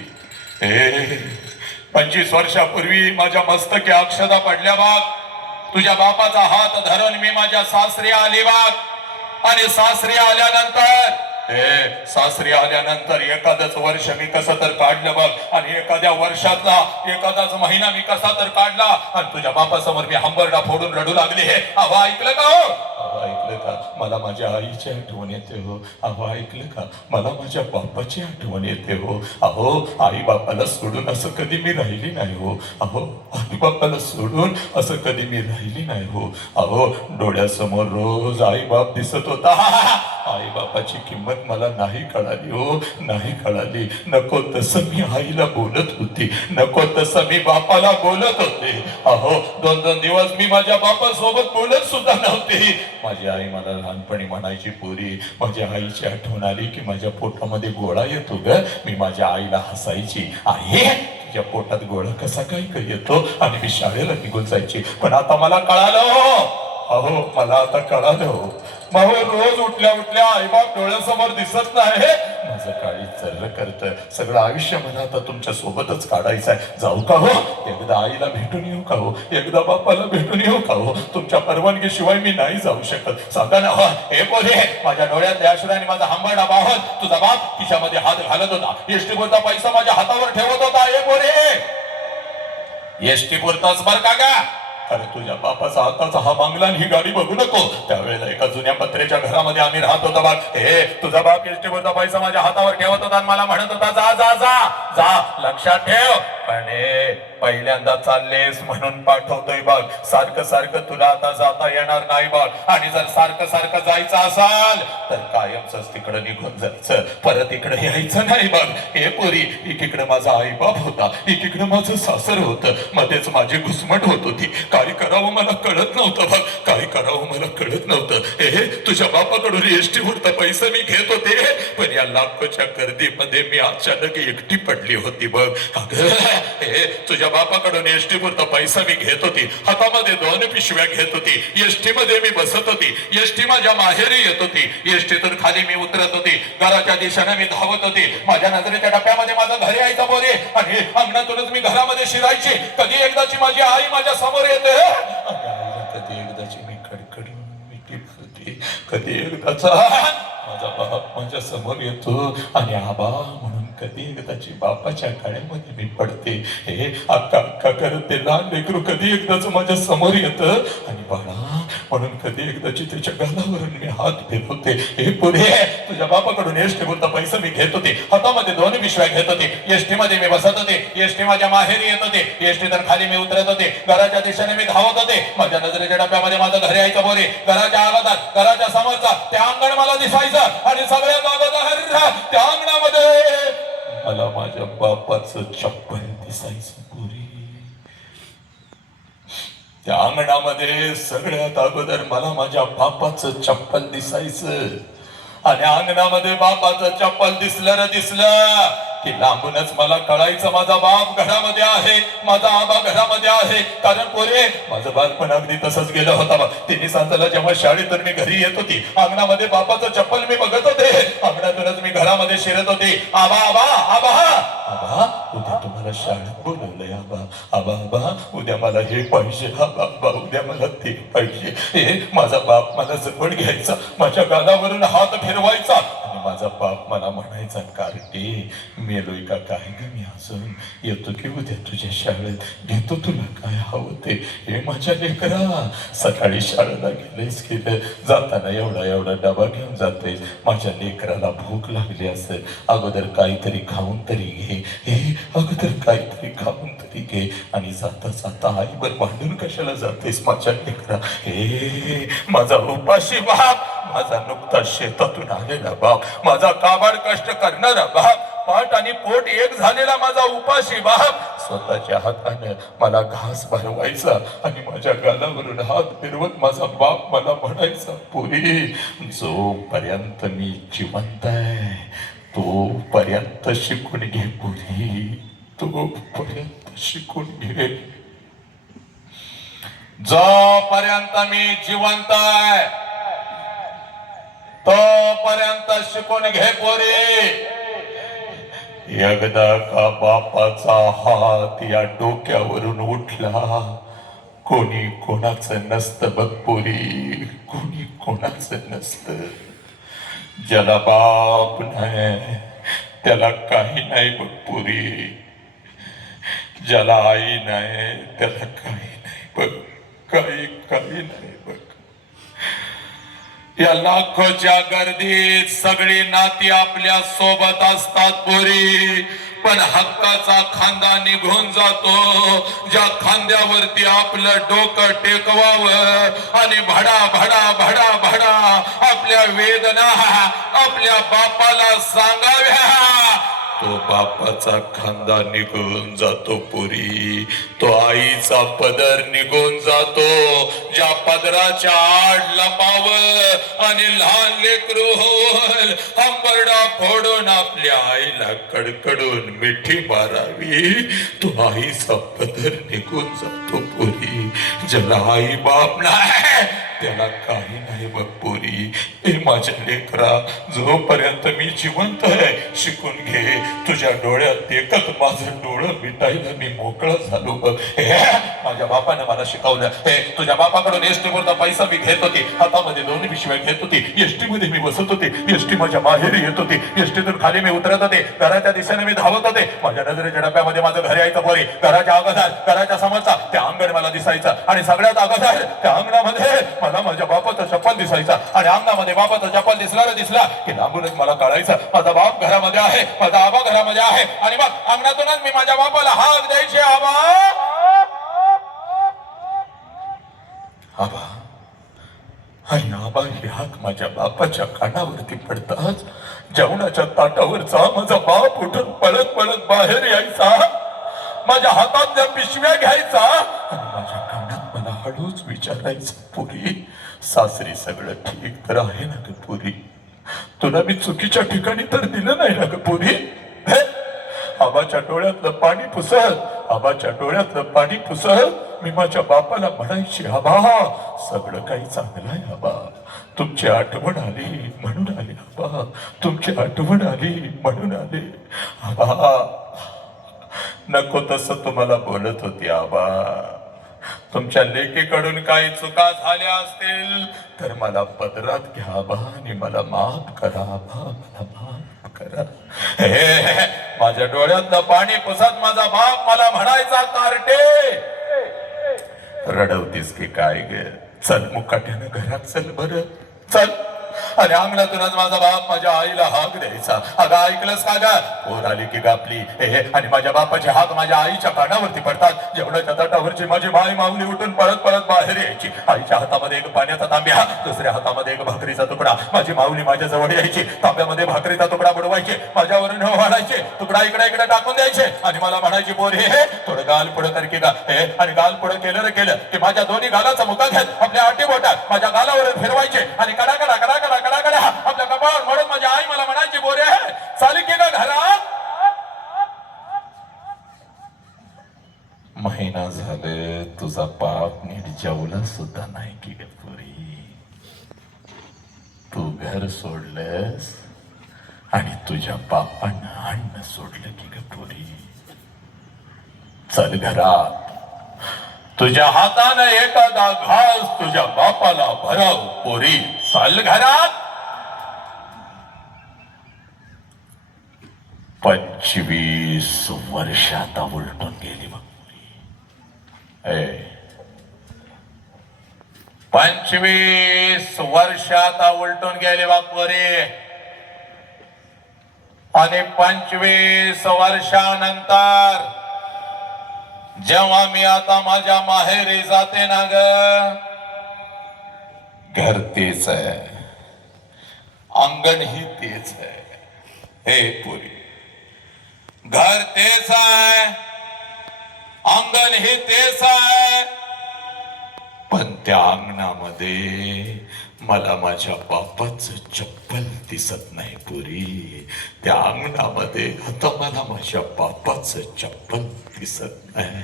25 वर्षापूर्वी माझ्या मस्तकी अक्षदा पडल्या बाग, तुझ्या बापाचा हात धरून मी माझ्या सासरी आली बाग. आणि सासरी आल्यानंतर एखादच वर्ष मी कसं तर काढलं बघ, आणि एखाद्या वर्षातला एखादाच महिना मी कसा तर काढला, आणि तुझ्या बापासमोर मी हंबरडा फोडून रडू लागले. अहो ऐकलं का हो? अहो ऐकलं का? मला माझ्या आईची आठवण येते हो. अहो ऐकलं का? मला माझ्या बापाची आठवण येते हो. अहो आई बापाला सोडून असं कधी मी राहिली नाही हो. अहो आई बापाला सोडून असं कधी मी राहिली नाही हो. अहो डोळ्यासमोर रोज आई बाप दिसत होता, आई बापाची किंमत मला नाही कळाली हो, नाही कळाली. नको तसं मी आईला बोलत होती, नको तसं मी बापाला बोलत होते. अहो 2-2 दिवस मी माझ्या बापासोबत बोलत सुद्धा नव्हते. माझी आई मला लहानपणी म्हणायची, पोरी माझ्या आईची आठवण आली की माझ्या पोटामध्ये गोळा येतो ग. मी माझ्या आईला हसायची, आई तुझ्या पोटात गोळा कसा काय येतो, आणि मी शाळेला निघून जायची. पण आता मला कळालं, अहो मला आता कळालं हो. भाऊ रोज उठल्या उठल्या आईबाप डोळ्यासमोर दिसत नाही, माझं काळी चर्र करत. सगळं आयुष्य मला आता तुमच्या सोबतच काढायचं आहे. जाऊ का हो? एकदा आईला भेटून येऊ का हो? एकदा बापाला भेटून येऊ का हो? तुमच्या परवानगीशिवाय मी नाही जाऊ शकत. सांगा ना हो. हे पोरे, माझ्या डोळ्यात अश्रूने माझा हंबरडा वाहत तुझा बाप खिशामध्ये हात घालत होता, एसटी पुरता पैसा माझ्या हातावर ठेवत होता. हे पोरे एसटी पुरताच बर का गा? अरे तुझ्या बापाचा हाताचा हा बांगला ही गाडी बघू नको. त्यावेळेला एका जुन्या पत्र्याच्या घरामध्ये आम्ही राहत होतो बघ. तुझा बाप एसटीवरचा पैसा माझ्या हातावर ठेवत होता आणि मला म्हणत होता जा जा जा जा, लक्षात ठेव. पण पहिल्यांदा चाललेस म्हणून पाठवतोय बघ. सारखं सारखं तुला आता जाता येणार नाही बघ. आणि जर सारखं सारखं जायचं असाल तर कायमच तिकडे निघून जायचं, परत इकडे यायचं नाही बघ. हे पोरी, एकीकडे माझा आई बाप होता, एकीकडे माझं सासर होतं, मध्येच माझी घुसमट होत होती. काय करावं मला कळत नव्हतं बघ, काय करावं मला कळत नव्हतं. तुझ्या बापाकडून एसटी पुरता पैसा मी घेत होते, पण या लाखोच्या गर्दीमध्ये मी अचानक एकटी पडली होती बघ. तुझ्या बापाकडून एसटी पुरता पैसा मी घेत होती, हातामध्ये 2 पिशव्या घेत होती, एसटी मध्ये मी बसत होती, एसटी माझ्या माहेरी येत होती, एसटीतून खाली मी उतरत होती, घराच्या दिशेने मी धावत होती. माझ्या नजरेच्या टप्प्यामध्ये माझं घर यायचं बोरे, आणि अंगणातूनच मी घरामध्ये शिरायची. कधी एकदाची माझी आई माझ्या समोर येते, कधी एकदाची मी कडकडून मिठी भरते, कधी एकदाचा माझा बाप माझ्या समोर येतो, आणि आबा म्हणून कधी एकदाची बापाच्या काळ्यामध्ये मी पडते. अक्का अक्का करत ते लहान लेकरू कधी एकदाच माझ्या समोर येतं, आणि बाळा म्हणून कधी एकदाची त्याच्या गालावरून मी हात फिरवते. हे पुढे तुझ्या बापाकडून एसटी बोलता पैसे मी घेत होते, हातामध्ये 2 पिशव्या घेत होते, एसटी मध्ये मी बसत होते, एसटी माझ्या माहेरी येत होते, एसटी तर खाली मी उतरत होते, घराच्या दिशेने मी धावत होते. माझ्या नजरेच्या डब्यामध्ये माझं घरी यायचं बोरे, घराच्या आवाजात घराच्या समोरचा ते अंगण मला दिसायचं आणि सगळ्यात अगोदर त्या अंगणामध्ये मला माझ्या बापाचं चप्पल दिसायचं पुरी. त्या अंगणामध्ये सगळ्यात अगोदर मला माझ्या बापाचं चप्पल दिसायचं आणि अंगणामध्ये बापाचं चप्पल दिसलं की लांबूनच मला कळायचं माझा बाप घरामध्ये आहे, माझा आबा घरामध्ये आहे. कारण पोरे माझं बालपण अगदी तसंच गेलं होतं बा. 3 सांजाला जेव्हा शाळेतून मी घरी येत होती, अंगणामध्ये बापाचं चप्पल मी बघत होते, अंगणातूनच मी घरामध्ये शिरत होते. आबा आबा आबा आबा उद्या तुम्हाला शाळेत बोलवलंय आबा, आबा आबा उद्या मला हे पाहिजे, आबा आबा उद्या मला ते पाहिजे. हे माझा बाप मला जवळ घ्यायचा, माझ्या गालावरून हात फिरवायचा आणि माझा बाप मला म्हणायचा, कार्टे मेलोय का काय ग मी अजून, येतो की उद्या तुझ्या शाळेत, घेतो तुला काय हवं ते. हे माझ्या लेकरा सकाळी शाळेला गेलेस केलं, जाताना एवढा डबा घेऊन जातोय, माझ्या लेकराला भूक लागली असेल, अगोदर काहीतरी खाऊन तरी घे, हे अगोदर काहीतरी खाऊन तरी घे आणि जाता जाता आईवर भांडून कशाला जातेस माझ्या लेकरा. हे माझा उपाशी बाप, माझा नुकता शेतातून आलेला बाप, माझा काबाड कष्ट करणारा बाप, पाठ आणि पोट एक झालेला माझा उपाशी बाप स्वतःच्या हाताने मला घास भरवायचा आणि माझ्या गालावरून हात फिरवत माझा बाप मला म्हणायचा, पुरी जोपर्यंत मी जिवंत आहे तोपर्यंत शिकून घे पुरी, तोपर्यंत शिकून घे. जोपर्यंत मी जिवंत आहे तोपर्यंत शिकून घे पोरी. एकदा का बापाचा हात या डोक्यावरून उठला, कोणी कोणाचं नसतं बघ पोरी, कोणी कोणाचं नसतं. ज्याला बाप नाही त्याला काही नाही बघ पोरी, ज्याला आई नाही त्याला काही नाही बघ, काही नाही बघ. या लाखोच्या गर्दीत सगळी नाती आपल्या सोबत असतात पोरी, पण हक्काचा खांदा निघून जातो ज्या खांद्यावरती आपलं डोकं टेकवावं आणि भडा भडा भडा भडा आपल्या वेदना आपल्या बापाला सांगाव्या. तो बापाचा खांदा निघून जातो पुरी, तो आईचा पदर निघून जातो, ज्या पदराच्या आड लपाव आणि लहान लेकरू हंबरडा फोडून आपल्या आईला कडकडून मिठी मारावी, तो आईचा पदर निघून जातो पुरी. ज्याला आई बाप नाही त्याला काही नाही बघ पोरी. हे माझ्या लेकरा जोपर्यंत मी जिवंत आहे शिकून घे, तुझ्या डोळ्यात एकच माझं डोळं मिटायला मी मोकळा झालो बघ. माझ्या बापाने मला शिकवलं, हे तुझ्या बापाकडून एसटी वरचा पैसा मी घेत होती, हातामध्ये 2 पिशव्या घेत होती, एसटी मध्ये मी बसत होते, एसटी माझ्या माहेरी येत होती, एसटीतून खाली मी उतरत होते, घराच्या दिशेने मी धावत होते, माझ्या नजरेच्या डब्यामध्ये माझं घर यायचं पोरी, घराच्या अगोदर घराच्या समोरचा ते अंगण मला दिसायचं आणि सगळ्यात अगोदर त्या अंगणामध्ये मला माझ्या बापाचा चप्पल दिसायचा आणि अंगणामध्ये बापाचा चप्पल दिसला की लांबूनच मला कळायचं माझा बाप घरामध्ये आहे, माझा आबा घरामध्ये आहे आणि मग अंगणातूनच मी माझ्या बापाला हाक द्यायचे, आबा आबा. आणि आबा ही हाक माझ्या बापाच्या कानावरती पडताच जेवणाच्या ताटावरचा माझा बाप उठून पळत पळत बाहेर यायचा, माझ्या हातातल्या पिशव्या घ्यायचा आणि माझ्या कानात मला हळूच विचारायचं, पुरी सासरी सगळं ठीक तर आहे ना ग पुरी, तुला मी चुकीच्या ठिकाणी तर दिलं नाही ना ग पुरी. आबाच्या डोळ्यातलं पाणी पुसत, आबाच्या डोळ्यातलं पाणी पुसत मी माझ्या बापाला म्हणायची, आबा सगळं काही चांगलं आहे आबा, तुमची आठवण आली म्हणून आली आबा, तुमची आठवण आली म्हणून आले आबा. नको तसं तुम्हाला बोलत होती आबा, तुमच्या लेकीकडून काही चुका झाल्या असतील तर मला पदरात घ्या आबा आणि मला माफ करा आबा, मला माफ करा. हे माझ्या डोळ्यातलं पाणी पुसत माझा बाप मला म्हणायचा, कार्टे रडवतीस की काय गे, चल मुकाट्यानं घरात चल बर चल. आणि अंगणातूनच माझा बाप माझ्या आईला हाक द्यायचा. अगं ऐकलंस का ग? पोर आली की गापली आणि माझ्या बापाचे हात माझ्या आईच्या कानावरती पडतात. जेवणाच्या ताटावरची माझी माई माऊली उठून परत परत बाहेर यायची. आईच्या हातामध्ये एक पाण्याचा तांब्या, दुसऱ्या हातामध्ये एक भाकरीचा तुकडा. माझी माऊली माझ्या जवळ यायची, तांब्यामध्ये भाकरीचा तुकडा बुडवायचे, माझ्यावर न वाढायचे, तुकडा इकडे इकडे टाकून द्यायचे आणि मला म्हणायची पोर हे थोडं गाल पुढं कर की गा. आणि गाल पुढं केलं केलं की माझ्या दोन्ही गालाचा मुका घेत आपल्या आटी बोटात माझ्या गालावर फिरवायचे आणि कडा कडा कडा कडा कडा कडा आपल्या कपाळावर म्हणून माझी आई मला म्हणायची बोरे चाली की का घरात. महिना झाले तुझा बाप नीट जेवला सुद्धा नाही की ग पोरी. तू घर सोडलंस आणि तुझ्या बापानं अन्न सोडलं की ग पोरी. चल घरात, तुझ्या हातानं एखादा घास तुझ्या बापाला भरव पोरी. चल घरात. 25 वर्ष आता उलटून गेली बघ पोरी. 25 वर्ष आता उलटून गेली बघ पोरी. आणि 25 वर्षानंतर जेव्हा मी आता माझ्या माहेरी जाते ना ग, घर तेच आहे, अंगण ही तेच आहे. हे पुरी, घर तेच आहे, अंगण ही तेच आहे, पण त्या अंगणामध्ये मला माझ्या बापाचं चप्पल दिसत नाही पुरी. त्या अंगणामध्ये आता मला माझ्या बापाचं चप्पल दिसत नाही.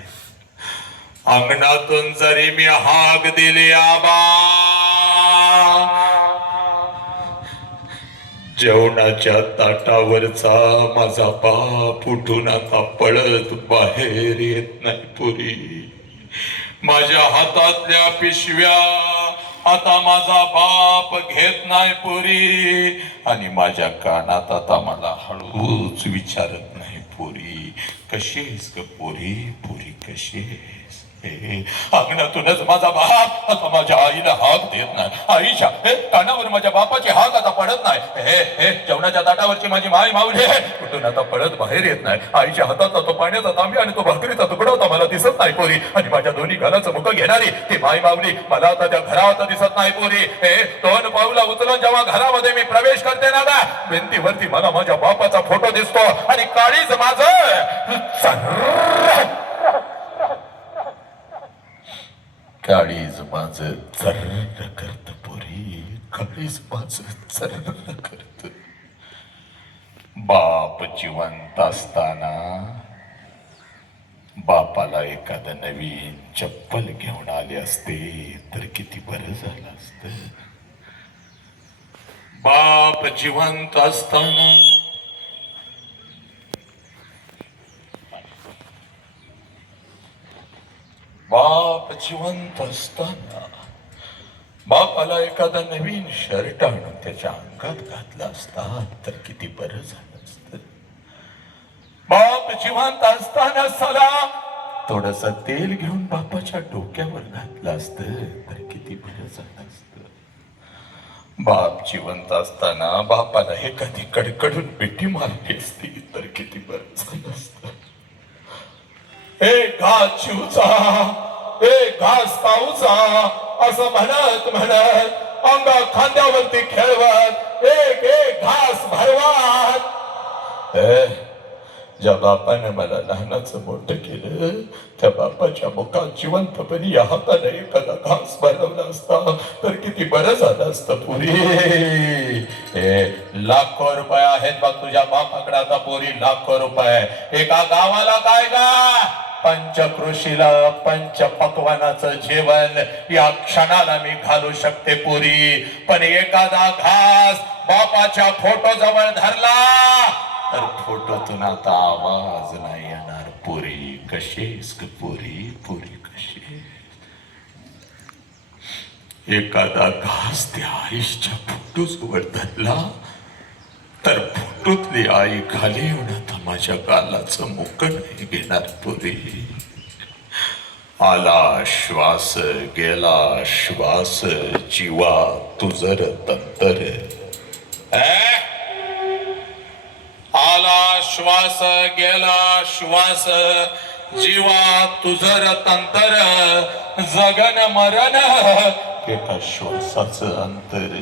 अंगणातून जरी मी हाक दिली आबा, जेवणाच्या ताटावरचा माझा बाप उठून आता पळत बाहेर येत नाही पुरी. माझ्या हातातल्या पिशव्या आता माझा बाप घेत नाही पुरी. आणि माझ्या कानात आता मला हळूच विचारत नाही पुरी, कशी आहेस ग पोरी, पोरी कशी आहेस. अंगणातूनच माझा बाप आता माझ्या आईला हाक देत नाही. आईच्या कानावर माझ्या बापाची हाक आता पडत नाही. जेवणाच्या ताटावरची माझी माई माऊली कुठून आता पळत बाहेर येत नाही. आईच्या हातातला तो पाण्याचा तांब्या आणि तो भाकरीचा तुकडा होता मला दिसत नाही पोरी. आणि माझ्या दोन्ही गालाचं मुख घेणारी ती माई माऊली मला आता त्या घरात दिसत नाही पोरी. 2 पाऊला उचलून जेव्हा घरामध्ये मी प्रवेश करते ना गा, भिंतीवरती मला माझ्या बापाचा फोटो दिसतो आणि काळीज काळीज माझं चर्र करत पोरी, काळीज माझं चर्र करत. बाप जिवंत असताना बापाला एखादं नवीन चप्पल घेऊन आले असते तर किती बरं झालं असतं. बाप जिवंत असताना बाप जिवंत असताना बापाला एखादा नवीन शर्ट आणून त्याच्या अंगात घातला असता तर किती बरं झालं असतं. बाप जिवंत असताना चला थोडस तेल घेऊन बापाच्या डोक्यावर घातलं असतं तर किती बरं झालं असतं. बाप जिवंत असताना बापाला एखादी कडकडून पेटी मारली असती तर किती बरं झालं असतं. घास शिवचा, घास खाऊचा असं म्हणत म्हणत अंगा खांद्यावरती खेळवत एक घास भरवत. ज्या बापाने मला लहानाचं मोठं केलं त्या बापाच्या मुखात जिवंतपणी या हाताने एखादा घास भरवला असता तर किती बरं झालं असतं पुरी. लाखो रुपये आहेत बघ तुझ्या बापाकडे आता पोरी, लाखो रुपये. एका गावाला काय गा, पंचकृषीला पंचपक्वानाचं जेवण या क्षणाला मी घालू शकते पुरी. पण एखादा घास बापाच्या फोटो जवळ धरला तर फोटोतून आता आवाज नाही येणार पुरी. कशीस ग पोरी, पोरी कशी. एखादा घास त्या आईच्या फोटोजवळ धरला तर फोटोतली आई खाली येऊन आता माझ्या गालाचं मुक नाही घेणार पुरी. आला श्वास गेला श्वास जीवा तुझर तंतर आला श्वास गेला श्वास जीवा तुझर तंतर जगन मरण एका श्वासाचं अंतर.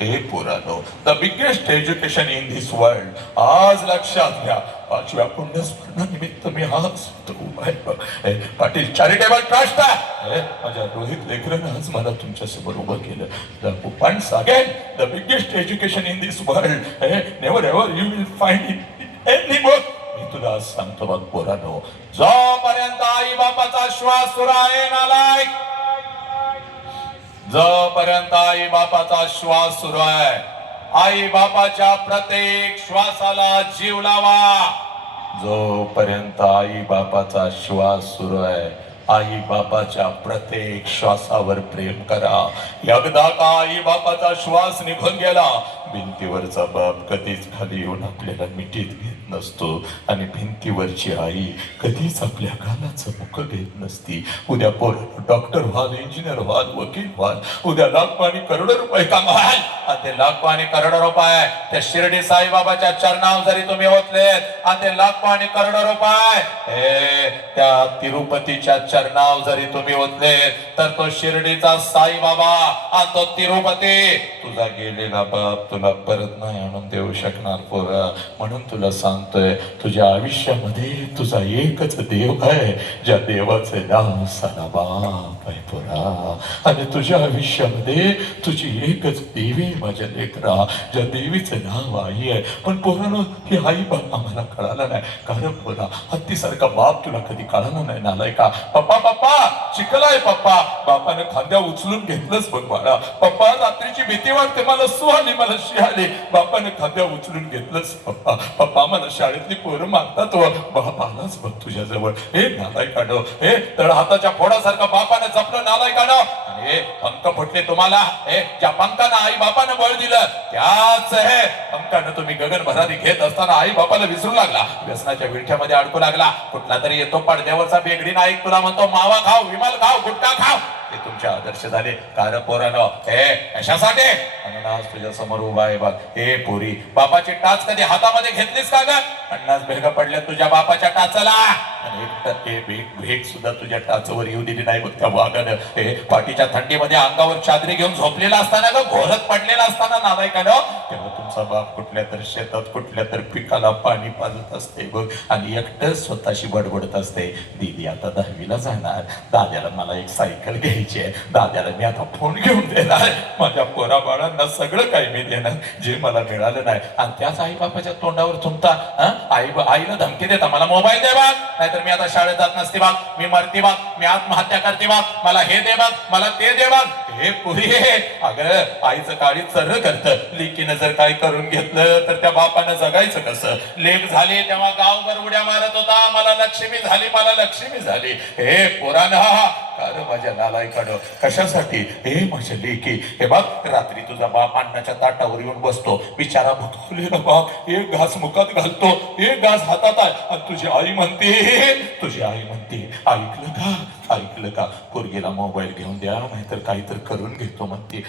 हे पोरानो, the biggest education in this world. आज लक्षात घ्या, 5व्या पुण्यस्मरणानिमित्त मी हा पाटील चॅरिटेबल ट्रस्ट आहे. माझ्या रोहित लेकरनं आज मला तुमच्या समोर उभं केलं. पण सांगेन, the biggest education in this world never ever you will find it any book. मी तुला आज सांगतो बघ पोरानो, जोपर्यंत आई बापाचा श्वास सुरू आहे नालायक, जोपर्यंत आई बापाचा श्वास सुरू आहे, आई बापाच्या प्रत्येक श्वासाला जीव लावा. जोपर्यंत आई बापाचा श्वास सुरू आहे, आई बापाच्या प्रत्येक श्वासावर प्रेम करा. एकदा का आई बापाचा श्वास निघून गेला, भिंतीवरचा बाप कधीच खाली येऊन आपल्याला मिठीत घेत नसतो आणि भिंतीवरची आई कधीच आपल्या गालाचं मुख घेत नसती. उद्या डॉक्टर व्हाल, इंजिनियर व्हाल, वकील व्हाल, उद्या लाख आणि करोडो रुपये कमाल. आणि ते लाख आणि करोडो रुपये त्या शिर्डी साईबाबाच्या चरणावर जरी तुम्ही ओतलेत, आणि ते लाख आणि करोडो रुपये त्या तिरुपतीच्या चरणावर जरी तुम्ही ओतलेत, तर तो शिर्डीचा साईबाबा आणि तो तिरुपती तुझा गेलेला बाप तुला परत नाही आणून देऊ शकणार पोरा. म्हणून तुला सांगतोय, तुझ्या आयुष्यामध्ये तुझा एकच देव आहे, ज्या देवाचे नाव साला बाप आहे पोरा. आणि तुझ्या आयुष्यामध्ये तुझी एकच देवी माझ्या लेकरा, ज्या देवीचं नाव आई आहे. पण पोरानो, ही आई बाप आम्हाला कळाला नाही. कारण पोरा, हत्तीसारखा बाप तुला कधी कळाला नाही नालायका. पप्पा पप्पा चिकलाय पप्पा, बापाने खांद्या उचलून घेतलंच बघ बाळा. पप्पा रात्रीची भीती वाटते, मला सुहाली, मला शिहाली. बापाने खांद्या उचलून घेतलंच पप्पा. पप्पा मला शाळेतली पोरं मागतात, बाप आलाच बघ तुझ्या जवळ. हे नालायकानो, हे तळ हाताच्या फोडासारखा बापाने जपलं नालायकानो. आणि हे पंख फुटले तुम्हाला, हे ज्या पंखानं आई बापानं बळ दिलं, त्याच हे पंखानं तुम्ही गगन भरारी घेत असताना आई बापाला विसरू लागला, व्यसनाच्या विळख्यामध्ये अडकू लागला. कुठला तरी येतो पडद्यावरचा बेगडी नाईक तुला म्हणतो मावा खाव, विमल खाव, गुटखा खाव. ते तुमचे आदर्श झाले. कारण पोरानो, हे कशासाठी? म्हणून आज तुझ्या समोर उभा आहे बघ. हे पोरी, बापाची टाच कधी हातामध्ये घेतलीस का ग? 50 भेगा पडल्या तुझ्या बापाच्या टाचाला, आणि एक भेग सुद्धा तुझ्या टाचवर येऊ दिली नाही बघ त्या वाघानं. हे पाठीच्या थंडीमध्ये अंगावर चादरी घेऊन झोपलेला असताना ग, घोरत पडलेला असताना नालायकानं, तेव्हा तुमचा बाप कुठल्या तर शेतात कुठल्या तर पिकाला पाणी पाजत असते बघ, आणि एकटं स्वतःशी बडबडत असते, दीदी आता 10वीला जाणार, दाद्याला मला एक सायकल घ्यायची आहे, दाद्याला मी आता फोन घेऊन देणार, माझ्या पोरा बाळांना सगळं काही मी देणार जे मला मिळालं नाही. आणि त्याच आई बापाच्या तोंडावर तुमचा आईला धमकी देता, मला मोबाईल दे बघ, नाहीतर मी आता शाळेत जात नसते बघ, मी मरते बघ, मी आत्महत्या करते बघ, मला हे दे बघ, मला ते दे बघ. हे पुरी, अगं आईचं काळी चर्र करतं. लेकीनं जर काही करून घेतलं तर त्या बापानं जगायचं कसं? लेक झाली तेव्हा गावभर उड्या मारत होता, मला लक्ष्मी झाली, मला लक्ष्मी झाली. हे पोरांना, अरे माझ्या नालायकानं, कशासाठी? हे माझ्या लेकी, हे बघ रात्री तुझा बाप अन्नाच्या ताटावर येऊन बसतो, बिचारा भुकवलेला बाप एक घास मुखात घालतो, एक घास हातात आहे, आणि तुझी आई म्हणते, तुझी आई म्हणते, ऐकलं का, ऐकलं का, पोरगीला मोबाईल घेऊन द्या, नाहीतर काहीतरी करून घेतो म्हणते.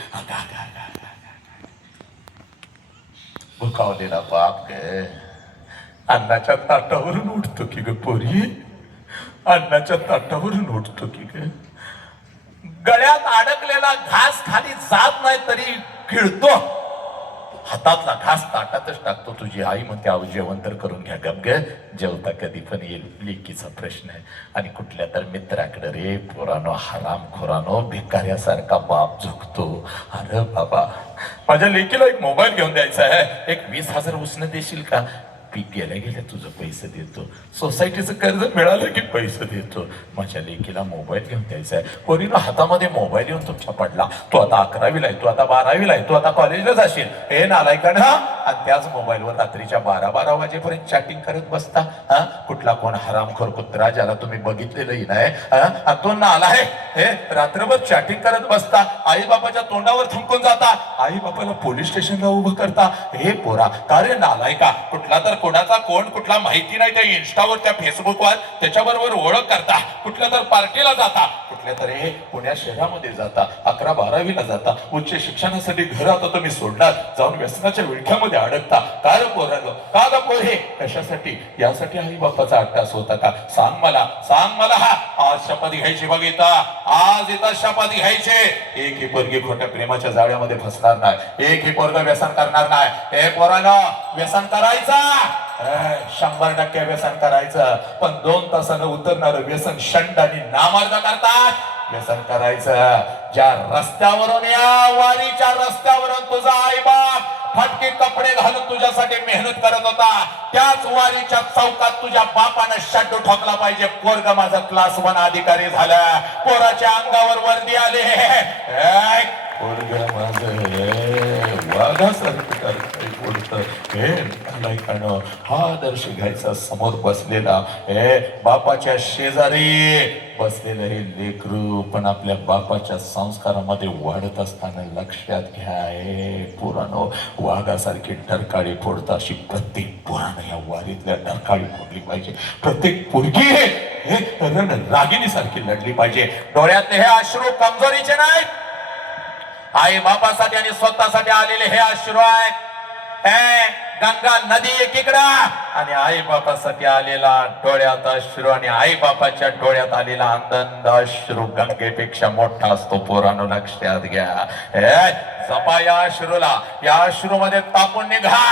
भुकावलेला बाप ग, अन्नाच्या ताटावरून उठतो की ग पोरी, अन्नाच्या ताटावरून उठतो की ग. गळ्यात अडकलेला घास खाली जात नाही तरी खिळतो, हातातला घास ताटातच टाकतो. तुझी आई म्हणते, अहो जेवण तर करून घ्या. गप ग, जेवता कधी पण येईल, लेकीचा प्रश्न आहे. आणि कुठल्या तर मित्राकडे रे पोरानो, हरामखोरानो, भिकाऱ्यासारखा बाप झुकतो. अरे बाबा, माझ्या लेकीला एक मोबाईल घेऊन द्यायचा आहे, एक 20,000 उसने देशील का? पीक गेल्या गेल्या तुझं पैसे देतो, सोसायटीचं कर्ज मिळालं की पैसे देतो. माझ्या लेकीला मोबाईल घेऊन द्यायचा आहे. पोरीनं हातामध्ये मोबाईल येऊन तुमच्या पडला, तू आता 11वीला आहे, तू आता 12वीला आहे, तू आता कॉलेजला जाशील. हे नालायकानं, आणि त्याच मोबाईलवर रात्रीच्या 12-12 वाजेपर्यंत चॅटिंग करत बसता. कुठला कोण हरामखोर कुत्रा ज्याला तुम्ही बघितलेलंही नाही तो नालाय हे रात्रभर चॅटिंग करत बसता. आई बापाच्या तोंडावर थुंकून जाता, आई बापाला पोलीस स्टेशनला उभं करता. हे पोरा का रे नालाय का, कुठला तर कोणाचा कोण कुठला माहिती नाही त्या इंस्टावर त्या फेसबुकवर त्याच्याबरोबर ओळख करता, कुठल्या तर पार्टीला जाता, कुठल्या तरी पुण्या शहरामध्ये जाता, 11-12वीला जाता, उच्च शिक्षणासाठी घर आता तुम्ही सोडणार, जाऊन व्यसनाच्या विळख्यामध्ये अडकता. का रे पोरांनो, का ग पोरे, कशासाठी? यासाठी आई बापाचा अट्टास होता का? सांग मला. आज शपथ घ्यायची बघिता, आज इथं शपथ घ्यायचे. एक ही पोरगी खोट्या प्रेमाच्या जाळ्यामध्ये फसणार नाही, एक ही पोरग व्यसन करणार नाही. हे पोरांनो, व्यसन करायचा 100% व्यसन करायचं, पण 2 तासानं उतरणारं व्यसन शंड आणि नामर्द करतात. व्यसन करायचं ज्या रस्त्यावरून, या वारीच्या रस्त्यावरून तुझा आई बाप फटके कपडे घालून तुझ्यासाठी मेहनत करत होता, त्याच वारीच्या चौकात तुझ्या बापानं शड्डू ठोकला पाहिजे. पोरग माझा क्लास 1 अधिकारी झाला, पोराच्या अंगावर वर्दी आले, पोरग माझं वाघासारखं करतंय बोलतं. हे नालायकानं हा आदर्श घ्यायचा समोर बसलेला बापाच्या शेजारी बसलेलं हे लेकरू पण आपल्या बापाच्या संस्कारामध्ये वाढत असताना लक्षात घ्या, पोरांनो, वाघासारखी डरकाळी फोडता अशी प्रत्येक पोरानं या वारीतल्या डरकाळी फोडली पाहिजे. प्रत्येक पोरगी हे रागिणी सारखी लढली पाहिजे. डोळ्यातले हे अश्रू कमजोरीचे नाहीत, आई बापासाठी आणि स्वतःसाठी आलेले हे अश्रू आहेत. गंगा नदी एकीकडे आणि आई बापासाठी आलेला डोळ्यात अश्रू आणि आई बापाच्या डोळ्यात आलेला आनंद अश्रू गंगेपेक्षा मोठा असतो. पोरांनो लक्षात घ्या, जपा या अश्रूला, या अश्रूमध्ये तापून निघा.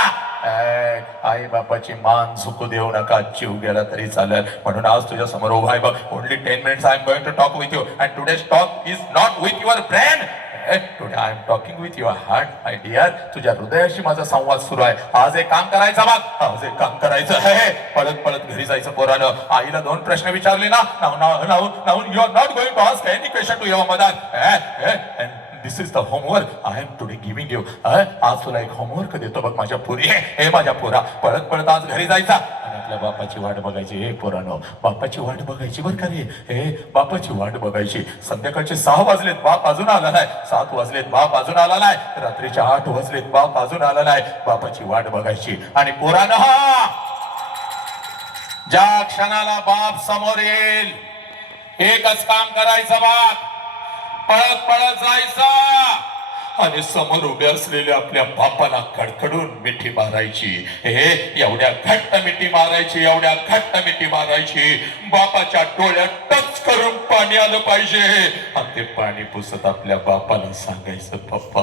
आई बापाची मान झुकू देऊ नका, जीव गेला तरी चालेल. म्हणून आज तुझ्या समोर उभा आहे बघ. Only 10 minutes I am going to talk with you and today's talk is not with your brain. Today I am talking with your heart my dear. तुझ्या हृदयाशी माझा संवाद सुरू आहे. आज एक काम करायचं बघ, आज एक काम करायचं आहे. पळत पळत घरी जायचं पोरानं. आईला 2 प्रश्न विचारले ना, now you are not going to ask any question to your mother. This is the homework I am today giving you. आज तुला एक होमवर्क देतो बघ माझ्या पोरी. हे माझ्या पोरा, पळत पळत आज घरी जायचा आणि आपल्या बापाची वाट बघायची. हे पोरानो, बापाची वाट बघायची बरं का रे. हे बापाची वाट बघायची. संध्याकाळचे 6 वाजलेत, बाप अजून आला नाही. 7 वाजलेत, बाप अजून आला नाही. रात्रीच्या 8 वाजलेत, बाप अजून आला नाही. बापाची वाट बघायची. आणि पोरानो, ज्या क्षणाला बाप समोर येईल एकच काम करायचं बाप, पळत पळत जायचा आणि समोर उभे असलेले आपल्या बापाला कडकडून मिठी मारायची. एवढ्या घट्ट मिठी मारायची, एवढ्या घट्ट मिठी मारायची, बापाच्या डोळ्यात टच करून पाणी आलं पाहिजे. आणि ते पाणी पुसत आपल्या बापाला सांगायचं, पप्पा,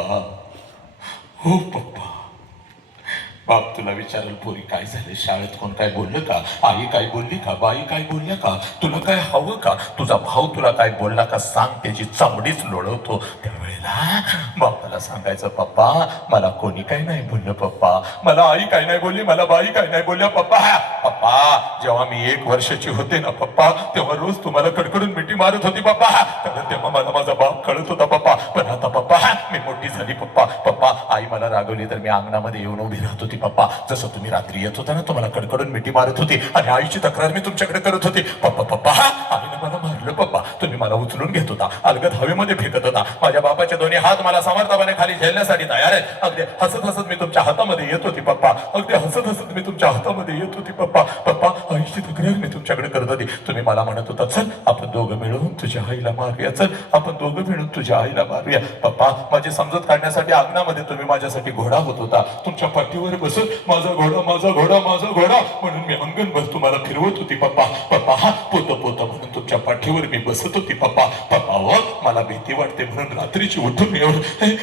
हो पप्पा. बाप तुला विचारल, पोरी काय झाले, शाळेत कोण काय बोललं का, आई काय बोलली का, बाई काय बोलल्या का, तुला काय हवं का, तुझा भाऊ तुला काय बोलला का, सांग. त्याची चमडीच लोळवतो. त्यावेळेला बापाला सांगायचं, पप्पा मला कोणी काय नाही बोललं पप्पा, मला आई काय नाही बोलली, मला बाई काय नाही बोलल्या पप्पा. पप्पा जेव्हा मी 1 वर्षाची होते ना पप्पा, तेव्हा रोज तुम्हाला कडकडून मिठी मारत होती पप्पा, कारण तेव्हा मला माझा बाप कळत होता पप्पा. पण आता पप्पा मी मोठी झाली पप्पा. पप्पा आई मला रागवली तर मी अंगणामध्ये येऊन उभी राहत होती पप्पा. जसं तुम्ही रात्री येत होता ना, तुम्हाला कडकडून मिठी मारत होती आणि आईची तक्रार मी तुमच्याकडे करत होती. पप्पा पप्पा आईने मला मारलं पप्पा. तुम्ही मला उचलून घेत होता, अलगद हवेमध्ये फेकत होता. माझ्या बापाचे दोन्ही हात मला समर्थपणे खाली झेलण्यासाठी तयार आहेत. अगदी हसत हसत मी तुमच्या हातामध्ये येत होती पप्पा. अगदी हसत हसत मी तुमच्या हातामध्ये येत होती पप्पा. पप्पा आईची तक्रार मी तुमच्याकडे करत होती. तुम्ही मला म्हणत होता, चल आपण दोघं मिळून तुझ्या आईला मारूया, चल आपण दोघं मिळून तुझ्या आईला मारूया. पप्पा माझी समजूत काढण्यासाठी अंगणामध्ये तुम्ही माझ्यासाठी घोडा होत होता. तुमच्या पाठीवर बसून माझा घोडा माझा घोडा माझा घोडा म्हणून मी अंगणभर तुम्हाला फिरवत होती पप्पा. पप्पा पोत पोत म्हणून तुमच्या पाठीवर मी बसत होती पप्पा. पप्पा मला भीती वाटते म्हणून रात्रीची उठून येऊन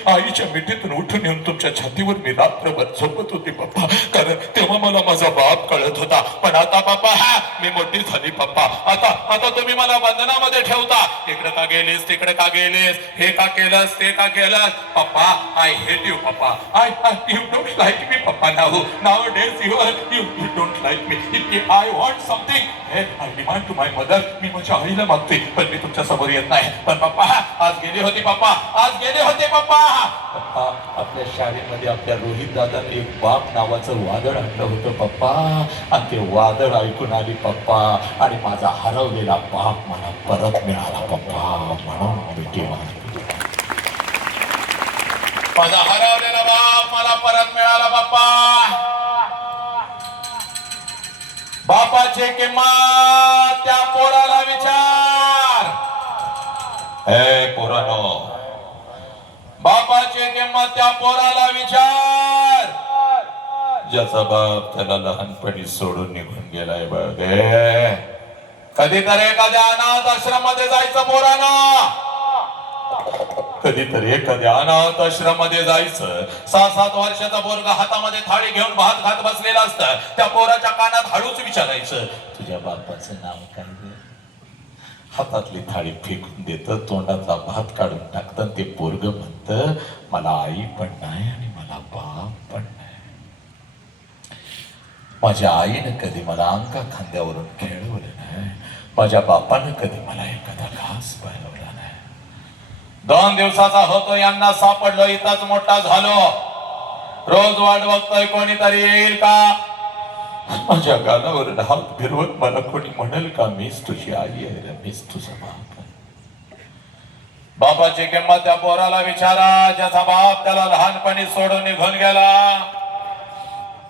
आईच्या मिठीतून उठून येऊन तुमच्या छातीवर मी रात्रभर झोपत होती पप्पा, कारण तेव्हा मला माझा बाप कळत होता. पण आता पप्पा मी मोठी झाली पप्पा. आता तुम्ही मला बंधनामध्ये ठेवता. इकडे का गेलीस, तिकडे का गेलीस, हे का केलंस, ते का केलंस. पप्पा आय हेट यू पप्पा. यू डोंट लाईक मी पप्पा. Nowadays you don't like me. If I want something, I demand to my mother. मी माझ्या आईला मागते, पण मी तुमच्या समोर येत नाही. पण पप्पा आज गेले होते पप्पा, आज गेले होते पप्पा. पप्पा आपल्या शाळेमध्ये आपल्या रोहित दादाने एक बाप नावाचं वादळ आणलं होतं पप्पा, आणि ते वादळ ऐकून आली पप्पा, आणि माझा हरवलेला बाप मला परत मिळाला पप्पा. म्हणून मिठी मारली. माझा हरवलेला बाप मला परत मिळाला बाप्पा. बापाची किंमत त्या पोराला विचार. हे पोरानो, बापाची किंमत त्या पोराला विचार, ज्याचा बाप त्याला लहानपणी सोडून निघून गेलाय. बघ, कधीतरी एखाद्या अनाथ आश्रम मध्ये जायचं पोरानं, कधीतरी एखाद्या अनाथ आश्रम मध्ये जायचं. 6-7 वर्षाचा पोरगा हातामध्ये थाळी घेऊन भात खात बसलेला असतं. त्या पोराच्या कानात हळूच विचारायचं, तुझ्या बापाचं नाव काय? हातातली थाळी फेकून देत, तोंडातला भात काढून टाकत. ते पोरग म्हणत, मला आई पण नाही आणि मला बाप पण नाही. माझ्या आईनं कधी मला अंगा खांद्यावरून खेळवलं नाही, माझ्या बापानं कधी मला एखादा घास पाहिला नाही. 2 दिवसाचा होतो, यांना सापडलो, इथंच मोठा झालो. रोज वाट बघतोय कोणीतरी येईल का. माझ्या गालावर हात फिरवत मला कोणी म्हणेल का, मीच तुझी आई आहे, मीच तुझा बाप आहे. बापाची किंमत त्या पोराला विचारा, ज्याचा बाप त्याला लहानपणी सोडून निघून गेला.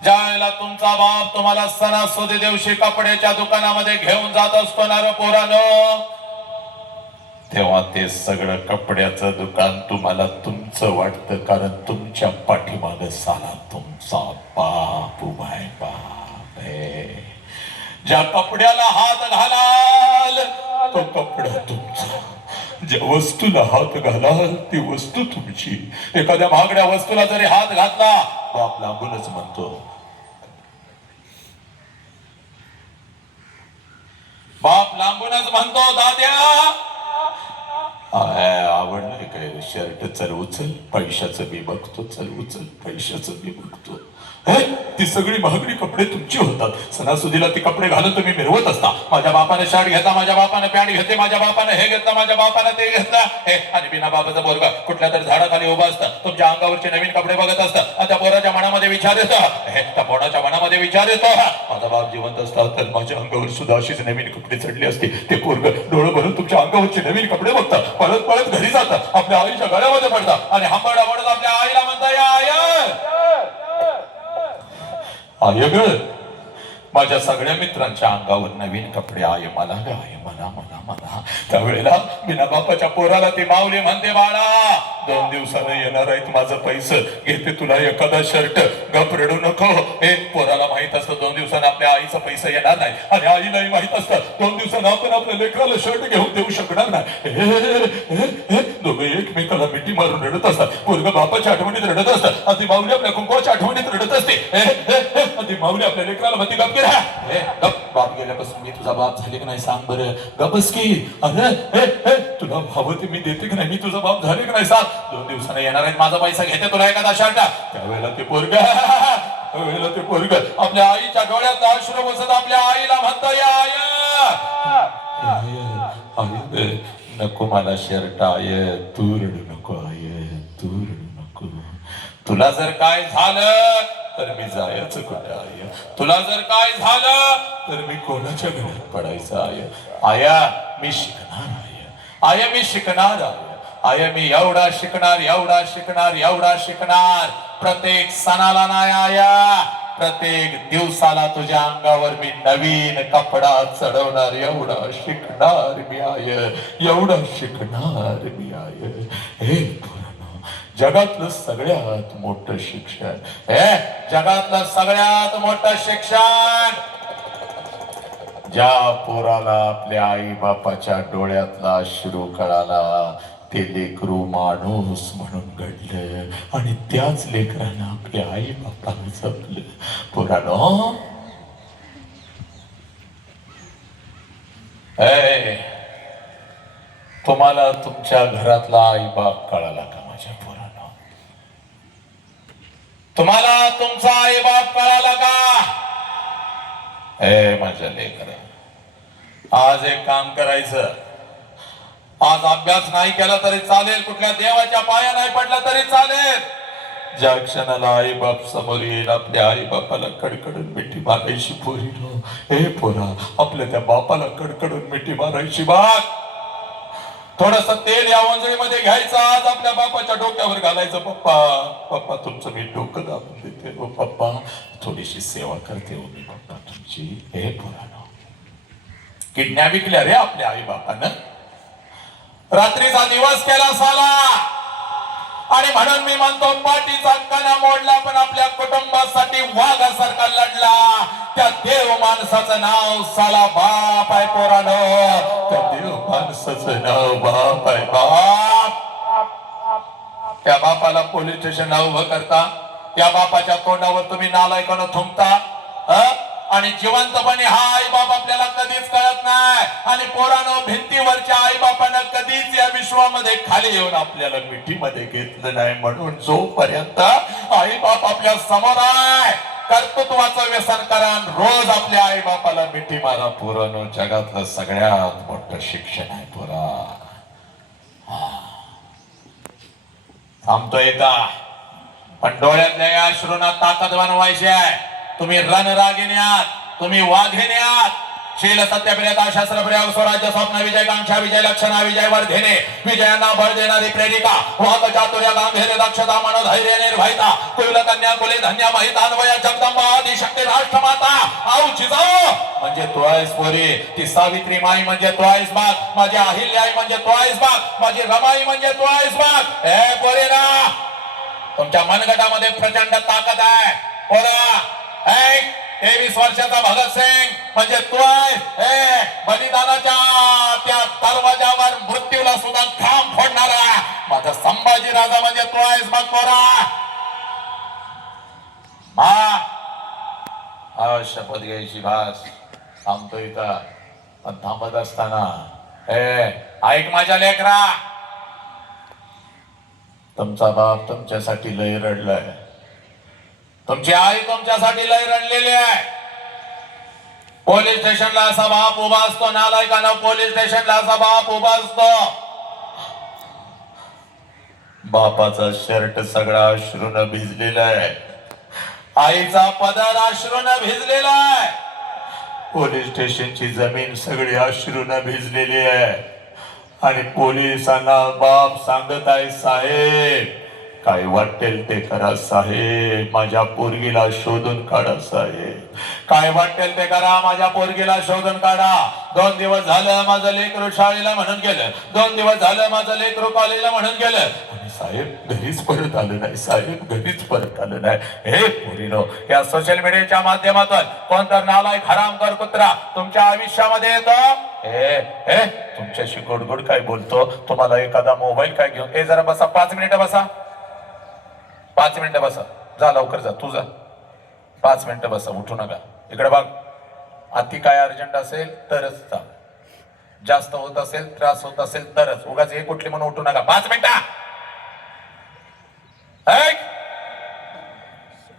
ज्या वेळेला तुमचा बाप तुम्हाला सणासुदी दिवशी कपड्याच्या दुकानामध्ये घेऊन जात असतो ना रे पोरानो, तेव्हा ते सगळं कपड्याचं दुकान तुम्हाला तुमचं वाटतं, कारण तुमच्या पाठीमागे साला तुमचा बाप उभा आहे. बाप ज्या कपड्याला हात घालाल तो कपडा तुमचा, ज्या वस्तूला हात घालाल ती वस्तू तुमची. एखाद्या महागड्या वस्तूला जरी हात घातला, बाप लांबूनच म्हणतो, बाप लांबूनच म्हणतो, दाद्या आवडलं काय शर्ट, चल उचल, पैशाचं मी बघतो, चल उचल, पैशाचं मी बघतो. ती सगळी महागडी कपडे तुमची होतात. सणासुदीला ती कपडे घालून तुम्ही मिरवत असता. माझ्या बापाने शर्ट घेतला, माझ्या बापाने पॅन्ट घेतली, माझ्या बापाने हे घेतलं, माझ्या बापाने ते घेतलं. हे आणि बिना बापाचा पोरगा कुठल्या तरी झाडाखाली उभा असतं, तुमच्या अंगावरचे नवीन कपडे बघत असतं, आणि त्या पोराच्या मनामध्ये विचार येतो, त्या पोराच्या मनामध्ये विचार येतो, माझा बाप जिवंत असता तर माझ्या अंगावर सुद्धा अशीच नवीन कपडे चढली असते. ते पोरग डोळं भरून तुमच्या अंगावरचे नवीन कपडे बघतं, पळत पळत घरी जातं, आपल्या आईच्या गळ्यामध्ये पडतं, आणि हांबडा पडत आपल्या आईला म्हणता, या आय आय ग, माझ्या सगळ्या मित्रांच्या अंगावर नवीन कपडे आहे, मला ग आहे, मला मला मला. त्यावेळेला बिना बापाच्या पोराला ती माऊली म्हणते, बाळा 2 दिवसानं येणार आहेत माझं पैसे, घेते तुला एखादा शर्ट, गप रडू नको. हे पोराला माहित असतं 2 दिवसानं आपल्या आईचं पैसे येणार नाही, आणि आईलाही माहित असतं 2 दिवसानं आपण आपल्या लेकराला शर्ट घेऊन देऊ शकणार नाही. दोघे एकमेकाला मिठी मारून रडत असतात. पोरग बापाच्या आठवणीत रडत असतात, आणि ती माऊली आपल्या कुंकवाच्या आठवणीत रडत असते. ती माऊली आपल्या लेकराला म्हणते, गप गे, बाप गेल्यापासून मी तुझा बाप झाले की नाही सांग बरं, गपस की. अरे तुला भावं ते मी देते की नाही, मी तुझा बाप झाले की नाही सांग. 2 दिवसानं येणार आहेत माझा पैसा, घेते तुला एखादा शर्ट. त्यावेळेला ते पोरग आपल्या आईच्या डोळ्यात अश्रू बसत आपल्या आईला म्हणतो, या आय नको मला शर्ट, आय तू रडू नको, आय तू रडू नको. तुला जर काय झालं तर मी जायचं कुठे आय, तुला जर काय झालं तर मी कोणाच्या घरात पडायचं आय. आया मी शिकणार आय, आय मी शिकणार आय, आय मी एवढा शिकणार, एवढा शिकणार, एवढा शिकणार. प्रत्येक सणाला नाही आया, प्रत्येक दिवसाला तुझ्या अंगावर मी नवीन कपडा चढवणार, एवढा शिकणार मी आय, एवढा शिकणार मी आय. हे जगातलं सगळ्यात मोठं शिक्षण, जगातलं सगळ्यात मोठं शिक्षण, ज्या पोराला आपल्या आई बापाच्या डोळ्यातला अश्रू कळाला, ते लेकरू माणूस म्हणून घडलं, आणि त्याच लेकरांना आपल्या आई बापाला जपलं. पोरानो, तुम्हाला तुमच्या घरातला आई बाप कळाला का माझ्या पोरानो? तुम्हाला तुमचा आई बाप कळाला का? माझ्या लेकरा, आज एक काम करायचं, आज अभ्यास नाही केला तरी चालेल, कुठल्या देवाच्या पाया नाही पडला तरी चालेल, ज्या क्षणाला आई बाप समोर येईल आपल्या आई बापाला कडकडून मिठी मारायची पोरीनो. हे पोरा, आपल्या त्या बापाला कडकडून मिठी मारायची बाग. थोडस तेल या वंजळीमध्ये घ्यायचं, आज आपल्या बापाच्या डोक्यावर घालायचं. पप्पा पप्पा तुमचं मी डोकं दाबून देते हो पप्पा, थोडीशी सेवा करते हो मी पप्पा तुमची. हे पोरानो, किडन्या विकल्या रे आपल्या आई बापानं, रात्रीचा दिवस केला साला. आणि म्हणून मी म्हणतो, पाठीचा कणा मोडला पण आपल्या कुटुंबासाठी वाघासारखा लढला. त्या देव माणसाचं नाव साला बाप आहे पोरानो. त्या देव माणसाचं नाव बाप आहे. बाप, त्या बापाला पोलीस स्टेशनला उभं करता, त्या बापाच्या तोंडावर तुम्ही नालायकानं थुंकता. आणि जिवंतपणे हा आई बाप आपल्याला कधीच कळत नाही. आणि पोरानो, भिंतीवरच्या आई बापानं कधीच या विश्वामध्ये खाली येऊन आपल्याला मिठीमध्ये घेतलं नाही. म्हणून जोपर्यंत आई बाप आपल्या समोर आहे, कर्तृत्वाचं व्यसन करा, रोज आपल्या आई बापाला मिठी मारा. पोरानो, जगातलं सगळ्यात मोठं शिक्षण आहे पोरा. थांबतोय का? पण डोळ्यातल्या अश्रूंना ताकद बनवायची आहे. तुम्ही रणरागिणी आहात, तुम्ही वाघिणी आहात. शील सत्यप्रियता शास्त्रप्रिय स्वराज्य स्वप्न विजय कांक्षा विजय लक्षणा विजय वर्धेने विजयांना बळ देणारी प्रेरिका वाक चातुर्य गांभीर्य दक्षता मनोधैर्य निर्भयता कुल कन्या कुले धन्य महितान्वय जगदंबा आदिशक्ती राष्ट्रमाता आऊ जिजाऊ म्हणजे तू आहेस पोरी. ती सावित्री माई म्हणजे तू आहेस बाग, माझी अहिल्याई म्हणजे तू आहेस बाग, माझी रमाई म्हणजे तू आहेस बाग. हे पोरीना, तुमच्या मनगटामध्ये प्रचंड ताकद आहे पोरा. 23 वर्षाचा भगतसिंग म्हणजे तू आहे. बलिदानाच्या त्या दरवाजावर मृत्यूला सुद्धा घाम फोडणारा माझा संभाजी राजा म्हणजे तू आहेस बघ पोरा. शपथ घ्यायची भास. थांबतोय का? पण थांबत असताना ऐक माझ्या लेकरा, तुमचा बाप तुमच्यासाठी लय रडलाय, तुमची आई तुमच्यासाठी लय रडलेली आहे. पोलीस स्टेशनला असा बाप उभा असतो नालायकानं, पोलीस स्टेशनला असा बाप उभा असतो. बापाचा शर्ट सगळा अश्रूनं भिजलेला आहे, आईचा पदर अश्रूनं भिजलेला आहे, पोलीस स्टेशनची जमीन सगळी अश्रूनं भिजलेली आहे. आणि पोलिसांना बाप सांगत आहे, साहेब काय वाटेल ते करा साहेब, माझ्या पोरगीला शोधून काढा साहेब, काय वाटेल ते करा, माझ्या पोरगीला शोधून काढा. 2 दिवस झालं माझं लेकरू शाळेला म्हणून गेलं, 2 दिवस झालं माझं लेकरू कॉलेजला म्हणून गेलं, आणि साहेब घरीच परत आलं नाही, साहेब घरीच परत आलं नाही. हे पोरीनो, या सोशल मीडियाच्या माध्यमातून कोणता नालायक हरामखोर कुत्रा तुमच्या आयुष्यामध्ये येतो. तुमच्याशी गोड गोड काय बोलतो, तुम्हाला एखादा मोबाईल काय घेऊन जरा बसा, 5 मिनिटं बसा, 5 मिनिटं बसा, जा लवकर जा, तू जा, 5 मिनिटं बसा, उठू नका. इकडे बघ, अति काय अर्जंट असेल तरच जा, जास्त होत असेल त्रास होत असेल तरच, उगाच एक कुठली म्हणून उठू नका. 5 मिनिटं.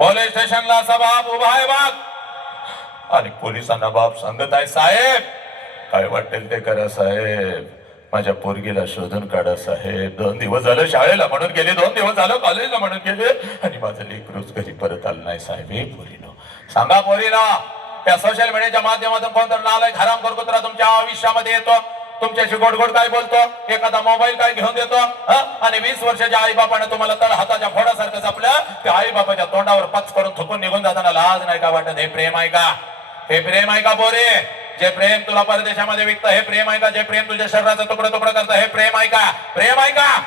पोलीस स्टेशनला असा बाप उभा आहे बाप, आणि पोलिसांना बाप सांगत आहे, साहेब काय वाटेल ते करा साहेब, माझ्या पोरगीला शोधून काढा साहेब. 2 दिवस झालं शाळेला म्हणून गेले, 2 दिवस झालं कॉलेजला म्हणून गेले, आणि माझं लेकरूच घरी परत आलं नाही साहेब. हे पोरीनो, सांगा पोरीनो, त्या सोशल मीडियाच्या माध्यमातून कोणतरी नालायक हरामखोर कुत्रा तुमच्या आयुष्यामध्ये येतो, तुमच्याशी गोड गोड काय बोलतो, एखादा मोबाईल काय घेऊन देतो, आणि 20 वर्षाच्या आई बापाने तुम्हाला तळ हाताच्या फोडासारखं जपलं, त्या आई बापाच्या तोंडावर पच करून थुकून निघून जाताना लाज नाही का वाटत? हे प्रेम आहे का? हे प्रेम आहे का पोरे? जे प्रेम तुला परदेशामध्ये विकतं हे प्रेम आहे का? जे प्रेम तुझ्या शरीराचं तुकडं तुकडं करतं हे प्रेम आहे का? प्रेम आहे का?